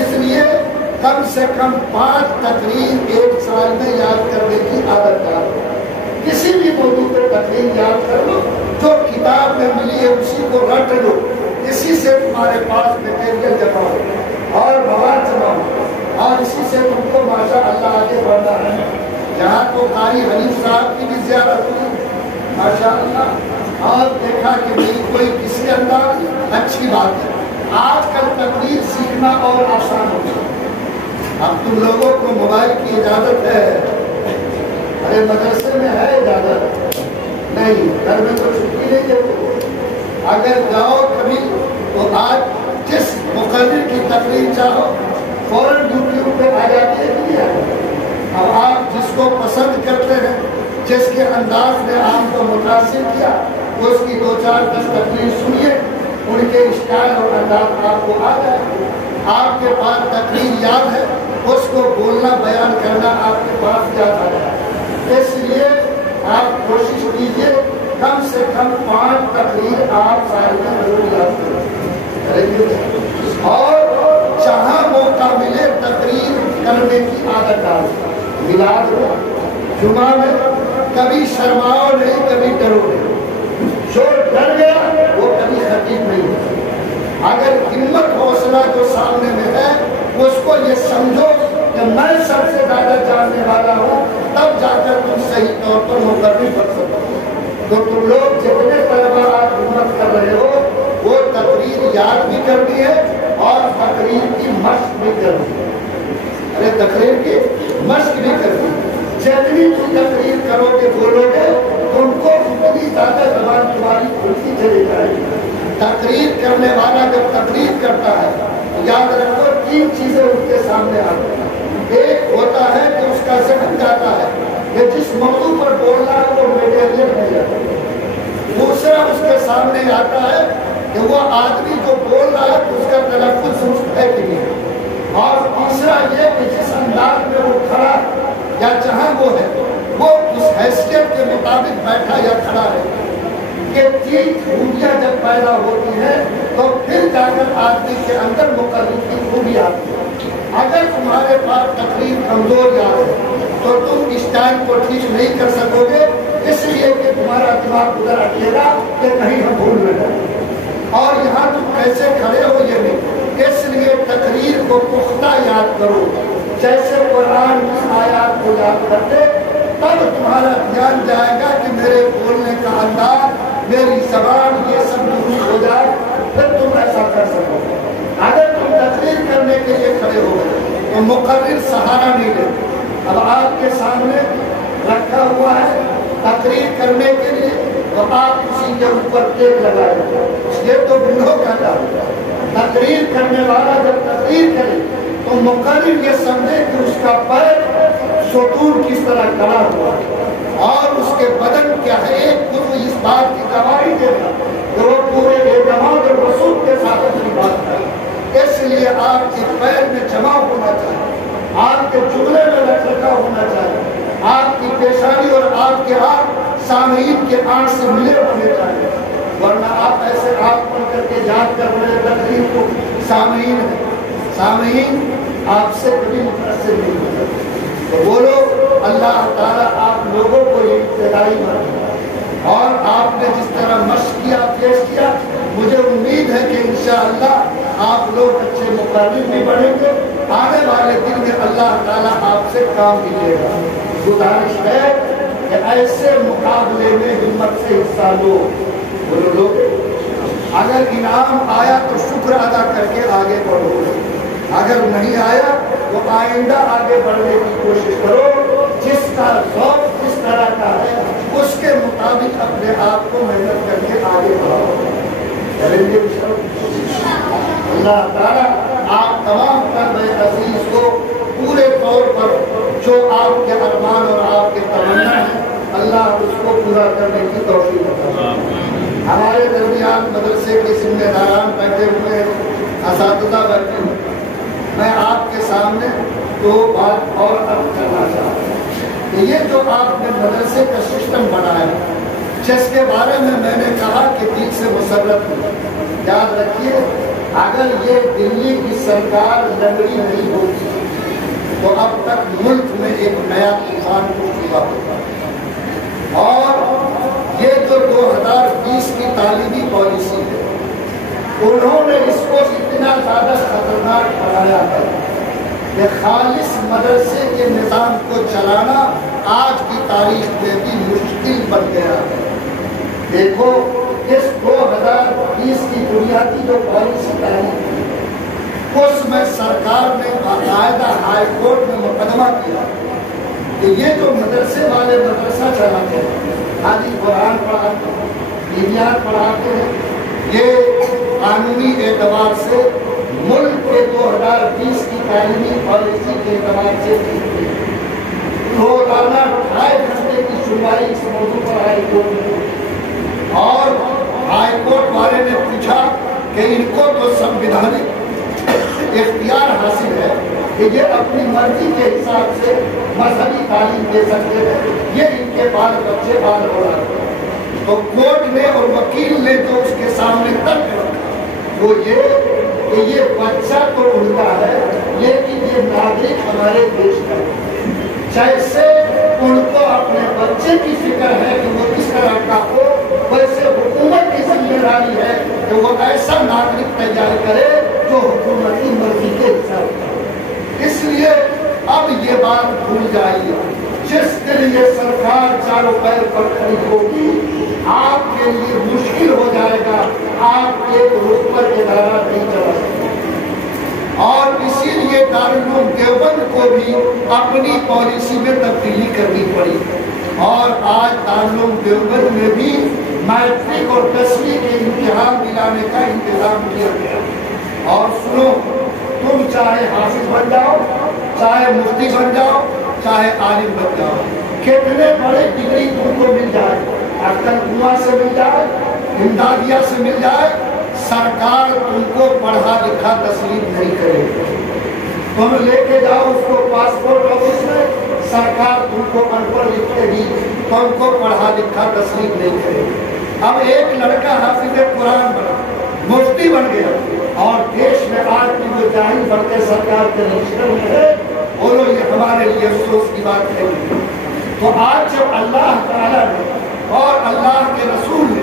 اس لیے کم سے کم 5 تقریر ایک سال میں یاد کرنے کی عادت ڈالو. کسی بھی موضوع پہ تقریر یاد کر لو. جو کتاب میں ملی ہے اسی کو رٹ لو. اسی سے تمہارے پاس میٹیریل جمع ہو اور مواد جمع ہو اور اسی سے تم کو ماشاء اللہ آگے بڑھنا ہے. یہاں تو قاری حنیف صاحب کی بھی زیارت ہوئی ماشاء اللہ اور دیکھا کہ نہیں کوئی کسی انداز اچھی بات ہے. آج کل تقریر سیکھنا اور آسان ہو گیا. اب تم لوگوں کو موبائل کی اجازت ہے. ارے مدرسے میں ہے اجازت نہیں, گھر میں تو چھٹی نہیں دیتے. اگر جاؤ کبھی تو آج جس مقرر کی تقریر چاہو فوراً یوٹیوب پہ آ جاتی ہے کہ نہیں. اب آپ جس کو پسند کرتے ہیں جس کے انداز نے آپ کو متاثر کیا اس کی 2-4-10 تقریر سنیے. ان کے اسٹائل اور انداز آپ کو آ جائے. آپ کے پاس تقریر یاد ہے اس کو بولنا بیان کرنا آپ کے پاس یاد آ جائے. اس لیے آپ کوشش کیجئے کم سے کم 5 تقریر آپ سال میں ضرور یاد کریں. اور جہاں موقع ملے تقریر کرنے کی عادت ڈالو. میلاد جمعہ میں کبھی شرماؤ نہیں کبھی ڈرو نہیں. جو ڈر گیا وہ کبھی خطیب نہیں ہے. اگر ہمت حوصلہ جو سامنے میں ہے اس کو یہ سمجھو کہ میں سب سے زیادہ جاننے والا ہوں, تب جا کر تم صحیح طور پر مقرر بن سکو. تو تم لوگ جتنے طلبا آج ہمت کر رہے ہو وہ تقریر یاد بھی کرنی ہے اور تقریر کی مشق بھی کرنی ہے. ارے تقریر کی مشق بھی کرنی ہے. جتنی تم تقریر کرو گے بولو گے تم کو اتنی زیادہ زبان تمہاری کھلتی چلی جائے گی. تقریر کرنے والا جب تقریر کرتا ہے یاد رکھو 3 چیزیں اس کے سامنے آتی ہیں. ایک ہوتا ہے کہ اس کا ذہن جاتا ہے کہ جس موضوع پر بولنا ہے وہ میٹیریل نہیں جاتا. دوسرا اس کے سامنے آتا ہے کہ وہ آدمی جو بول رہا ہے اس کا تلفظ درست ہے کہ نہیں. اور تیسرا یہ کہ جس انداز میں وہ کھڑا یا جہاں وہ ہے وہ اس حیثیت کے مطابق بیٹھا یا کھڑا ہے. یہ 3 خوبیاں جب پیدا ہوتی ہیں تو پھر جا کر آدمی کے اندر مقرر کی خوبی آتی ہے. اگر تمہارے پاس تقریر کمزور یاد ہے تو تم اس ٹائم کو ٹھیک نہیں کر سکو گے. اس لیے کہ تمہارا دماغ ادھر اٹکے گا کہ کہیں ہم بھول نہ جائیں اور یہاں تم کیسے کھڑے ہو یہ نہیں. اس لیے تقریر کو پختہ یاد کرو جیسے قرآن کی آیات کو یاد کرتے. تب تمہارا دھیان جائے گا کہ میرے بولنے کا انداز میری زبان یہ سب درست ہو جائے پھر تم ایسا کر سکو. اگر تم تقریر کرنے کے لیے کھڑے ہو تو مقرر سہارا نہیں دے. اب آپ کے سامنے رکھا ہوا ہے تقریر کرنے کے لیے تو آپ اسی کے اوپر ٹیک لگائے. یہ تو بوڑھوں کا کام ہے. تقریر کرنے والا جب تقریر کرے تو مقرر یہ سمجھے کہ اس کا پیر ستون کس طرح کھڑا ہوا اور اس کے بدن کیا ہے. ایک خود اس بات کی گواہی دیتا کہ وہ پورے اعتماد اور رسول کے ساتھ اپنی بات کرے. اس لیے آپ کے پیر میں جمع ہونا چاہیے, آپ کے جملے میں رکھا ہونا چاہیے, آپ کی پیشانی اور آپ کے ہاتھ سامعین کے آنکھ سے ملے ہونے چاہیے. ورنہ آپ ایسے آپ پڑھ کر کے یاد کر رہے تقریر کو سامعین آپ سے کبھی متاثر نہیں ہوتے. تو بولو اللہ تعالیٰ آپ لوگوں کو یہ ابتدائی مرحلہ اور آپ نے جس طرح مشق کیا پیش کیا مجھے امید ہے کہ انشاءاللہ آپ لوگ اچھے مقرر بھی بڑھیں گے. آنے والے دن میں اللہ تعالیٰ آپ سے کام بھی لے گا. گزارش ہے کہ ایسے مقابلے میں ہمت سے حصہ لو. بولو لو. اگر انعام آیا تو شکر ادا کر کے آگے بڑھو. اگر نہیں آیا تو آئندہ آگے بڑھنے کی کوشش کرو. جس کا ذوق جس طرح کا ہے اس کے مطابق اپنے آپ کو محنت کر کے آگے بڑھاؤ. کریں گے اللہ تعالیٰ آپ تمام طلبہ عزیز کو پورے طور پر جو آپ کے ارمان اور آپ کے تمنا ہے اللہ اس کو پورا کرنے کی توفیق عطا. ہمارے درمیان مدرسے کے ذمہ داران بیٹھے ہوئے ہیں, اساتذہ بیٹھے ہوئے. میں آپ کے سامنے دو بات اور عرض کرنا چاہتا ہوں کہ یہ جو آپ نے مدرسے کا سسٹم بنایا جس کے بارے میں نے کہا کہ دل سے مسرت ہوں, یاد رکھیے اگر یہ دلی کی سرکار لنگڑی نہیں ہوتی تو اب تک ملک میں ایک نیا طوفان ہو چکا ہوتا. اور یہ جو 2020 کی تعلیمی پالیسی ہے انہوں نے اس کو اتنا زیادہ خطرناک بنایا ہے کہ خالص مدرسے کے نظام کو چلانا آج کی تاریخ میں بھی مشکل بن گیا ہے. دیکھو اس 2020 کی بنیادی جو پالیسی تعلیم ہے اس میں سرکار نے باقاعدہ ہائی کورٹ میں مقدمہ کیا کہ یہ جو مدرسے والے مدرسہ چلاتے ہیں خالی قرآن پڑھاتے ہیں, دینیات پڑھاتے ہیں, یہ قانونی اعتبار سے ملک کے 2020 کی تعلیمی پالیسی کے اعتبار سے روزانہ 2.5 گھنٹے کی سنوائی اس موضوع پر ہائی کورٹ میں. اور ہائی کورٹ والے نے پوچھا کہ ان کو تو سنویدھانک اختیار حاصل ہے کہ یہ اپنی مرضی کے حساب سے مذہبی تعلیم دے سکتے ہیں, یہ ان کے بال بچے بال ہو رہا ہے. تو کورٹ نے اور وکیل نے جو اس کے سامنے ترک رکھا وہ یہ کہ یہ بچہ تو ان کا ہے لیکن یہ ناگرک ہمارے دیش کا ہے. جیسے ان کو اپنے بچے کی فکر ہے کہ وہ کس طرح کا ہو ویسے حکومت کی ذمہ داری ہے کہ وہ ایسا ناگرک تیار کرے جو حکومتی مرضی کے حساب سے. اس لیے اب یہ بات بھول جائیے, جس دن یہ سرکار چاروں پیر پر کھڑی ہوگی آپ کے لیے مشکل ہو جائے گا, آپ کے رخ پر ادارہ نہیں چلا سکتے. اور اسی لیے دارالعلوم دیوبند کو بھی اپنی پالیسی میں تبدیلی کرنی پڑی اور آج دارالعلوم دیوبند میں بھی میٹرک اور 10ویں کے امتحان دلانے کا انتظام کیا گیا. اور سنو, تم چاہے حافظ بن جاؤ, چاہے مفتی بن جاؤ, چاہے عالم بن جاؤ, کتنے بڑے ڈگری تم کو مل جائے, اختر کنواں سے مل جائے, امدادیہ سے مل جائے, سرکار تم کو پڑھا لکھا تسلیم نہیں کرے. تم لے کے جاؤ اس کو پاسپورٹ آفس میں, سرکار تم کو ان پڑھ لکھے گی, تم کو پڑھا لکھا تسلیم نہیں کرے. اب ایک لڑکا حافظ قرآن بنا, مفتی بن گیا, اور دیش میں آج کی جو جاہل بڑھتے سرکار کے رجسٹر میں ہے بولو یہ ہمارے لیے افسوس کی بات ہے. تو آج جب اللہ تعالیٰ نے اور اللہ کے رسول نے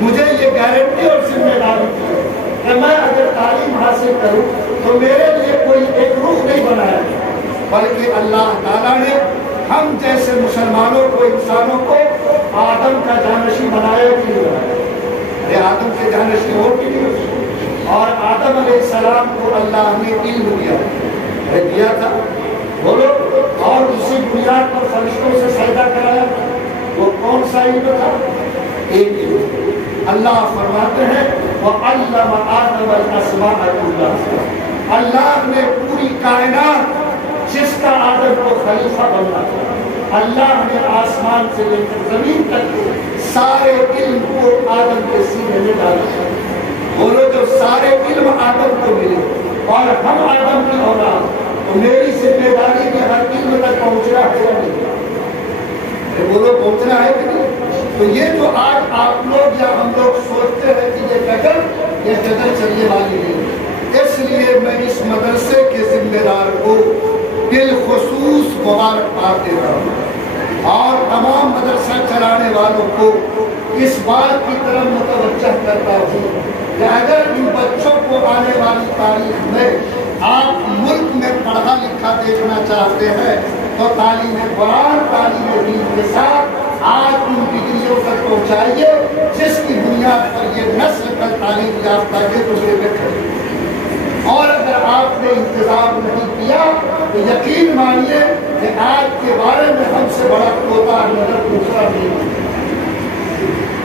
مجھے یہ گارنٹی اور ذمہ داری دی کہ میں اگر تعلیم حاصل کروں تو میرے لیے کوئی ایک روح نہیں بنایا بلکہ اللہ تعالیٰ نے ہم جیسے مسلمانوں کو, انسانوں کو آدم کا جانشین بنایا کہ نہیں بنایا. آدم کے جانشین ہو کہ نہیں, اور آدم علیہ السلام کو اللہ نے علم دیا تھا بولو, اور اسی بنیاد پر فرشتوں سے سجدہ کرایا. وہ کون سا علم تھا؟ ایک علم. اللہ فرماتے ہیں وَعَلَّمَ آدَمَ الْأَسْمَاءَ كُلَّهَا, اللہ نے پوری کائنات جس کا آدم کو خلیفہ بننا تھا اللہ نے آسمان سے لے کر زمین تک سارے علم کو آدم کے سینے میں ڈالا. بولو جو سارے علم آدم کو ملے اور ہم آدم کی اولاد, تو میری ذمہ داری کہ ہر علم تک پہنچنا ہے یا نہیں؟ بولو پہنچنا ہے کہ نہیں؟ تو یہ جو آج آپ لوگ یا ہم لوگ سوچتے ہیں کہ یہ قدر چلنے والی نہیں. اس لیے میں اس مدرسے کے ذمہ دار کو بالخصوص مبارکباد دیتا ہوں اور تمام مدرسہ چلانے والوں کو اس بات کی طرف متوجہ کرتا ہوں کہ اگر ان بچوں کو آنے والی تاریخ میں آپ ملک میں پڑھا لکھا دیکھنا چاہتے ہیں تو تعلیم قرآن, تعلیم دین کے ساتھ چاہیے جس کی بنیاد پر یہ نسل کل تعلیم یافتہ کے دوسرے میں کھڑے. اور اگر آپ نے انتظام نہیں کیا تو یقین مانیے کہ آج کے بارے میں ہم سے بڑا کوتا نظر دوسرا نہیں.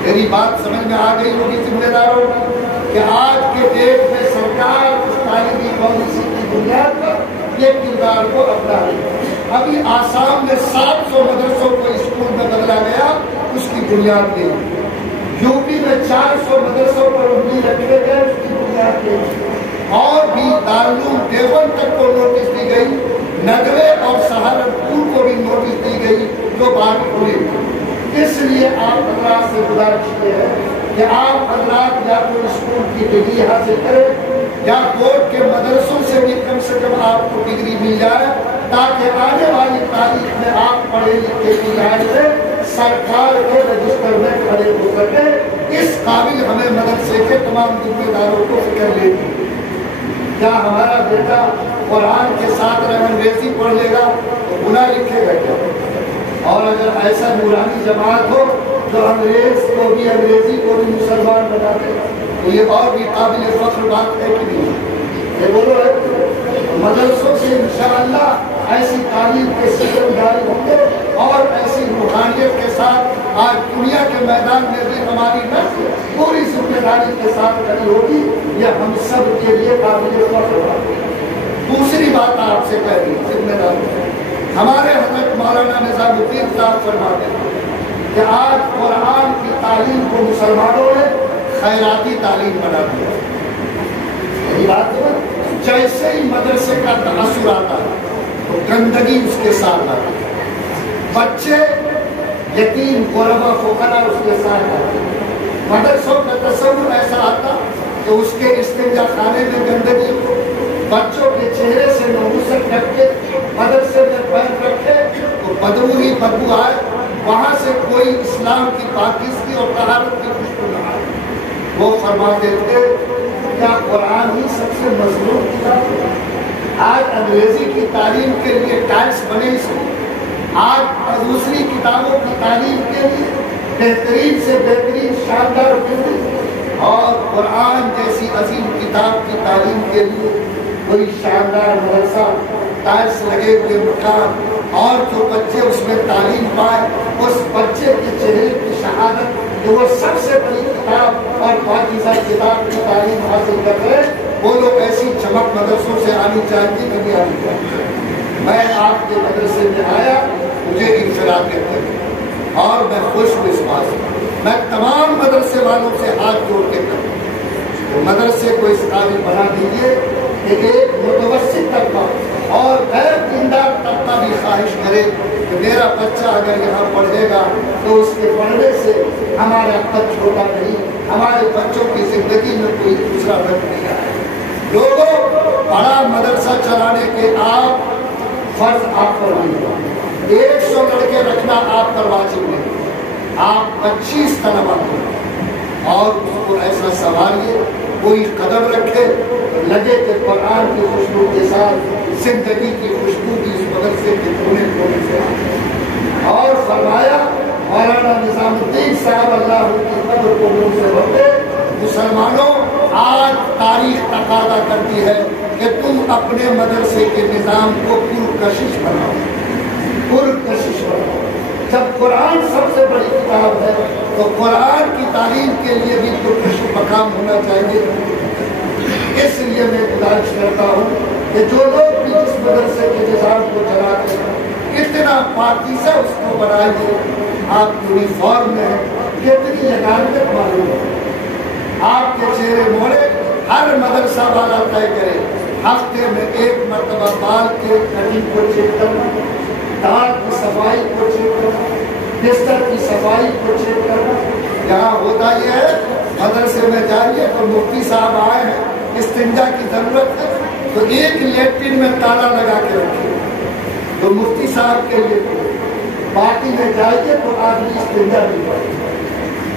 میری بات سمجھ میں آ گئی ہوگی ذمہ داروں کہ آج کے ڈیٹ میں سرکار اس تعلیمی پالیسی کی بنیاد پر یہ کردار کو اپنا رہی ہے. ابھی آسام میں 700 مدرسوں کو اسکول میں بدلا گیا, اس کی بنیاد کے لیے. یو پی میں 400 مدرسوں پر انگلی رکھے گئے, اس کی بنیاد کے لیے. اور بھی دارالعلوم دیوبند تک کو نوٹس دی گئی, ندوے اور سہارنپور کو بھی نوٹس دی گئی جو بات ہوئی. اس لیے آپ حضرات سے گزارش ہیں کہ آپ حضرات یا تو اسکول کی ڈگری حاصل کریں یا بورڈ کے مدرسوں سے بھی کم سے کم آپ کو ڈگری مل جائے, تاکہ آنے والی تاریخ میں آپ پڑھے لکھے کی لائن سے سرکار کے رجسٹر میں کھڑے ہو سکے. اس قابل ہمیں مدرسے کے تمام ذمہ داروں کو فکر لینی. کیا ہمارا بیٹا قرآن کے ساتھ انگریزی پڑھ لے گا تو گناہ لکھے گا کیا؟ اور اگر ایسا نورانی جماعت ہو جو انگریز کو بھی انگریزی کو بھی مسلمان بنا دے تو یہ اور بھی قابل فخر بات ہے کہ نہیں؟ یہ بولو مدرسوں سے انشاءاللہ ایسی تعلیم کے سلسلے جاری ہوں گے اور ایسی روحانیت کے ساتھ آج دنیا کے میدان میں بھی ہماری نسل پوری ذمہ داری کے ساتھ کھڑی ہوگی. یہ ہم سب کے لیے قابل فخر بات ہے. دوسری بات آپ سے کہہ رہی ذمہ داری ہمارے حضرت مولانا نظام الدین صاحب فرماتے ہیں کہ آج قرآن کی تعلیم کو مسلمانوں نے خیراتی تعلیم بنا دیا. یہی بات ہے, جیسے ہی مدرسے کا تاثر آتا ہے تو گندگی اس کے ساتھ آتی ہے. بچے یتیم غربا فقراء اس کے ساتھ آتے ہیں. مدرسوں کا تصور ایسا آتا کہ اس کے استنجا خانے میں گندگی ہو, بچوں کے چہرے سے نحوست ڈھک کے مدرسے میں پیر رکھے تو بدبو ہی بدبو آئے, وہاں سے کوئی اسلام کی پاکیزگی اور طہارت کی خوشبو نہ آئے. وہ فرماتے تھے کیا قرآن ہی سب سے مظلوم کتاب ہے؟ آج انگریزی کی تعلیم کے لیے ٹائلس بنے اسکول, آج دوسری کتابوں کی تعلیم کے لیے بہترین سے بہترین شاندار بلڈنگ, اور قرآن جیسی عظیم کتاب کی تعلیم کے لیے کوئی شاندار مدرسہ, ٹائلس لگے ہوئے مکان, اور جو بچے اس میں تعلیم پائے اس بچے کے چہرے کی شہادت کہ وہ سب سے بڑی کتاب اور پاکیزہ کتاب کی تعلیم حاصل کر رہے, وہ لوگ ایسی چمک مدرسوں سے آنی چاہیے کہ نہیں آنی چاہیے. میں آپ کے مدرسے میں آیا, مجھے انفراد کرتے ہیں اور میں خوش ہوں اس بات سے. میں تمام مدرسے والوں سے ہاتھ جوڑ کے کروں, مدرسے کو اس قابل بنا دیجیے کہ ایک متوسط طبقہ اور غیر دیندار طبقہ بھی خواہش کرے کہ میرا بچہ اگر یہاں پڑھے گا تو اس کے پڑھنے سے ہمارا خط چھوٹا نہیں, ہمارے بچوں کی زندگی میں کوئی دوسرا رنگ نہیں آئے. لوگوں, بڑا مدرسہ چلانے کے آپ فرض آپ پر نہیں, 100 لڑکے رکھنا آپ پر واجب نہیں, آپ 25 طلبا کریں اور اس کو ایسا سنبھالیے, کوئی قدم رکھے لگے کہ قرآن کی خوشبو کے ساتھ زندگی کی خوشبو بھی اس مدرسے کے کونے کونے سے آئے. اور فرمایا مولانا نظام الدین صاحب اللہ کی قدر کو نور سے بھرتے, مسلمانوں آج تاریخ تقاضا کرتی ہے کہ تم اپنے مدرسے کے نظام کو پرکشش بناؤ, پرکشش بناؤ. جب قرآن سب سے بڑی کتاب ہے تو قرآن کی تعلیم کے لیے بھی پرکشش مقام ہونا چاہیے. اس لیے میں گزارش کرتا ہوں کہ جو لوگ بھی جس مدرسے کے نظام کو چلاتے ہیں اتنا پاکیزہ اس کو بنائیے. آپ یونیفارم میں کتنی یگانت معلوم ہے, آپ کے چہرے موڑے ہر مدرسہ والا طے کرے, ہفتے میں 1 مرتبہ بال کے کٹنگ کو چیک کرنا, دانت کی صفائی کو چیک کرنا, بستر کی صفائی کو چیک کرنا. یہاں ہوتا یہ ہے مدرسے میں جائیے تو مفتی صاحب آئے ہیں, استنجا کی ضرورت ہے تو ایک لیٹرین میں تالا لگا کے رکھیے تو مفتی صاحب کے لیے, باقی میں جائیے تو آدمی استنجا نہیں کرے.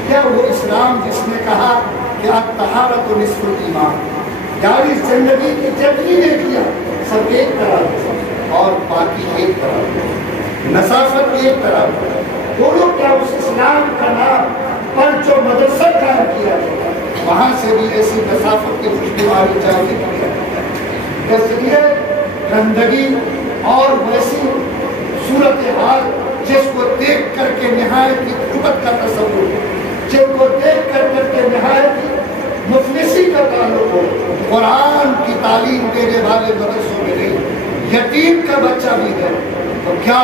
کیا وہ اسلام جس نے کہا کہ الطہارۃ نصف الایمان, یعنی زندگی کی جتنی نے کیا سب ایک طرح اور باقی ایک طرح, نظافت ایک طرح. بولو کیا اس اسلام کا نام مدرسہ قائم کیا گیا، وہاں سے بھی ایسی مسافت کی خوشبو آنی چاہیے، اس لیے گندگی اور ویسی صورتحال جس کو دیکھ کر کے نہایت کی غربت کا تصور، جن کو دیکھ کر کے نہایت کی مفلسی کا تعلق ہو، قرآن کی تعلیم دینے والے مدرسوں میں نہیں، یتیم کا بچہ بھی ہے، تو کیا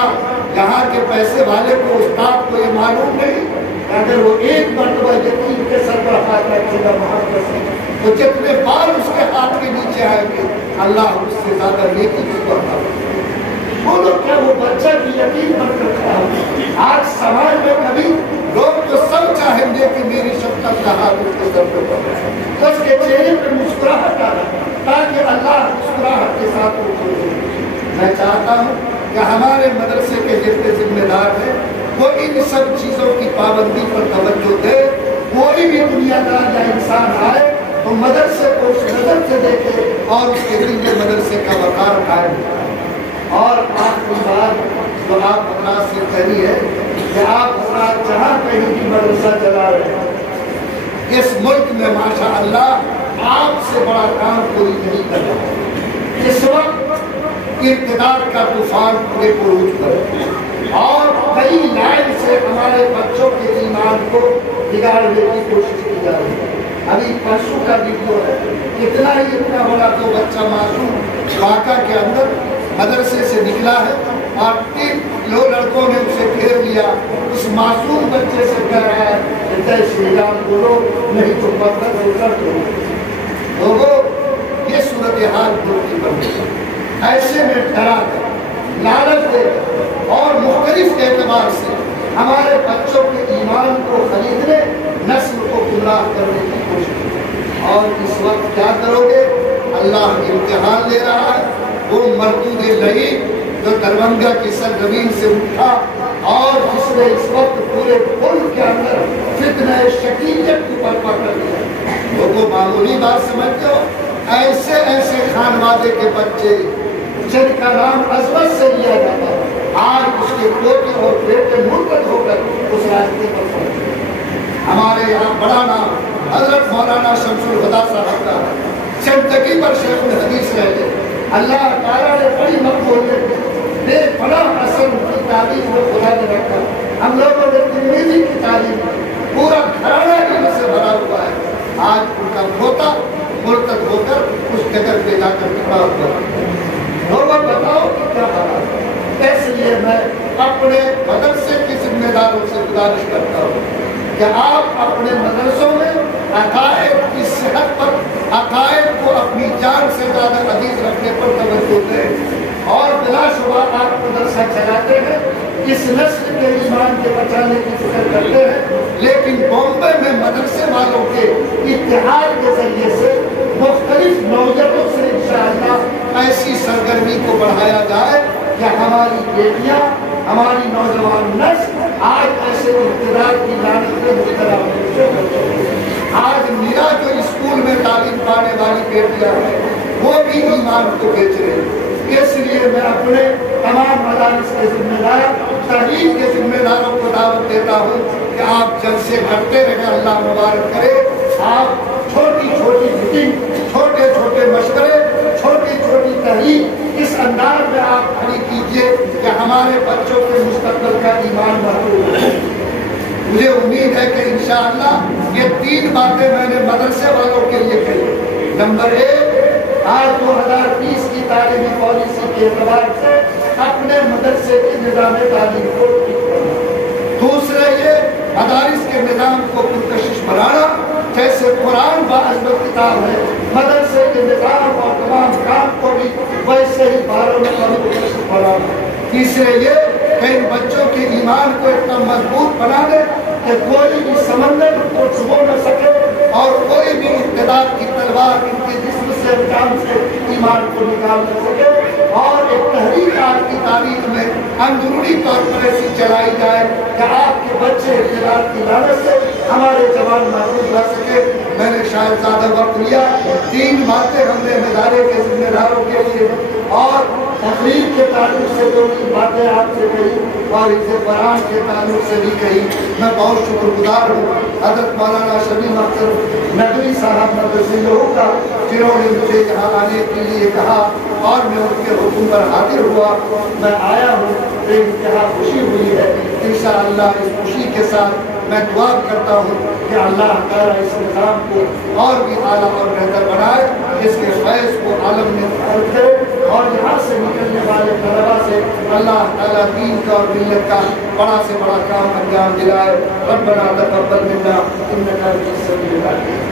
یہاں کے پیسے والے کو استاد کو یہ معلوم نہیں اگر وہ ایک مرتبہ یتیم کے سر پر ہاتھ رکھے گا محبت سے تو جتنے بار اس کے ہاتھ کے نیچے آئیں گے اللہ اس سے زیادہ نیکی اس کو عطا کرے۔ بولو کیا وہ بچہ بھی یتیم بن کر کھڑا ہو؟ آج سماج میں کبھی لوگ تو سب چاہیں گے کہ میری شفقت کا ہاتھ اس کے سر پہ پڑے، اس کے چہرے پہ مسکراہٹ آ تاکہ اللہ مسکراہٹ کے ساتھ وہ چھوڑے۔ میں چاہتا ہوں کہ ہمارے مدرسے کے جتنے ذمہ دار ہیں وہ ان سب چیزوں کی پابندی پر توجہ دے، کوئی بھی دنیا دار یا انسان آئے تو مدرسے کو اس نظر سے دیکھے اور اس کے دل میں مدرسے کا وقار قائم ہو۔ اور آخری بات جو آپ حضرات سے کہی ہے کہ آپ حضرات جہاں کہیں بھی مدرسہ چلا رہے ہیں، اس ملک میں ماشاء اللہ آپ سے بڑا کام کوئی نہیں کر رہا۔ اس وقت اقتدار کا طوفان پورے عروج پر اور کئی لائن سے ہمارے بچوں کے ایمان کو بگاڑنے کی کوشش کی جا رہی ہے۔ ابھی پرسوں کا ویڈیو ہے، اتنا ہی اتنا بڑا تو بچہ معصوم ڈھاکہ کے اندر مدرسے سے نکلا ہے اور 3 لڑکوں نے اسے گھیر لیا، اس معصوم بچے سے کہہ رہا ہے کہ جے شری رام بولو نہیں تو پتھر سے کر دو۔ لوگوں یہ صورتحال کی بن گئی، ایسے میں ڈرا کر لالچ دے اور مختلف اعتبار سے ہمارے بچوں کے ایمان کو خریدنے، نسل کو گمراہ کرنے کی کوشش کی۔ اور اس وقت کیا کرو گے؟ اللہ امتحان لے رہا ہے۔ وہ مردود لئی جو دربھنگہ کی سرزمین سے اٹھا اور جس نے اس وقت پورے ملک کے اندر فتنہ شکیت کو برپا کر دیا، لوگوں معمولی بات سمجھتے ہو؟ ایسے ایسے خانوادے کے بچے جن کا نام عظمت سے لیا جاتا ہے، آج اس کے پوتے اور بیٹے مرتد ہو کر اس راستے پر پہنچے۔ ہمارے یہاں بڑا نام حضرت مولانا شمس الہدیٰ صاحب کا ہے، زندگی پر شیخ الحدیث رہ گئے، اللہ تعالیٰ نے بڑی مقبولیت بے پناہ اثر کی تعلیم میں خدا نے رکھا۔ ہم لوگوں نے ترمذی کی تعلیم پورا گھرانہ علم سے بھرا ہوا ہے، آج ان کا پوتا مرتد ہو کر اس جگہ پہ جا کر کھڑا ہوا ہے۔ لوگوں بتاؤ کہ کیا حالات ہے؟ اس لیے میں اپنے مدرسے کے ذمہ داروں سے گزارش کرتا ہوں کہ آپ اپنے مدرسوں میں عقائد کی صحت پر، عقائد کو اپنی جان سے زیادہ عزیز رکھنے پر توجہ دیں، اور بلا شبہ آپ مدرسہ چلاتے ہیں، اس نسل کے ایمان کے بچانے کی فکر کرتے ہیں، لیکن بامبے میں مدرسے والوں کے اتحاد کے ذریعے سے مختلف نوجوانوں سے انشاءاللہ ایسی سرگرمی کو بڑھایا جائے کہ ہماری بیٹیاں، ہماری نوجوان نسل آج ایسے اقتدار کی لعنت میں مبتلا ہونے سے آج میرا جو اسکول میں تعلیم پانے والی بیٹیاں ہیں وہ بھی ایمان کو بیچ رہے ہیں۔ اس لیے میں اپنے تمام مدارس کے ذمہ دار، تحریر کے ذمہ داروں کو دعوت دیتا ہوں کہ آپ جلسے کرتے رہیں، اللہ مبارک کرے۔ آپ چھوٹی چھوٹی میٹنگ، چھوٹے چھوٹے مشورے، چھوٹی چھوٹی تحریر اس انداز میں آپ کھڑی کیجئے کہ ہمارے بچوں کے مستقبل کا ایمان محفوظ ہو۔ مجھے امید ہے کہ انشاءاللہ یہ 3 باتیں میں نے مدرسے والوں کے لیے کہی۔ نمبر 1، آج 2020 کی تعلیمی پالیسی کے اعتبار سے اپنے مدرسے کے نظام تعلیم کو ٹھیک کرنا۔ دوسرے یہ مدارس کے نظام کو پرکشش بنانا، جیسے قرآن باعزت کتاب ہے، مدرسے کے نظام اور تمام کام کو بھی ویسے ہی پرکشش بنانا۔ تیسرے یہ کہ ان بچوں کے ایمان کو اتنا مضبوط بنا دے کہ کوئی بھی سمندر کو چھو نہ سکے اور کوئی بھی اقتدار کی تلوار ان کے جسم سے، جان سے ایمان کو نکال نہ سکے، اور ایک تحریک آپ کی تاریخ میں اندرونی طور پر ایسی چلائی جائے کہ آپ کے بچے اقتدار کی لعنت سے ہمارے جوان محفوظ رہ سکے۔ میں نے شاید زیادہ وقت لیا، 3 باتیں ہم نے ادارے کے ذمہ داروں کے لیے اور تقریر کے تعلق سے جو باتیں آپ سے کہی اور اسے قرآن کے تعلق سے بھی کہی، میں بہت شکر گزار ہوں حضرت مولانا شبیر اختر ندوی صاحب مدرسہ لوگ کا، جنہوں نے مجھے یہاں آنے کے لیے کہا اور میں ان کے حکم پر حاضر ہوا، میں آیا ہوں تو انتہا خوشی ہوئی ہے۔ انشاءاللہ اس خوشی کے ساتھ میں دعا کرتا ہوں کہ اللہ تعالیٰ اس نظام کو اور بھی اعلیٰ اور بہتر بنائے، اس کے فیض کو عالم میں فرق کرے، اور یہاں سے نکلنے والے طلباء سے اللہ تعالیٰ دین کا اور ملت کا بڑا سے بڑا کام انجام دلائے۔ ربنا تقبل منا انک انت السمیع العلیم۔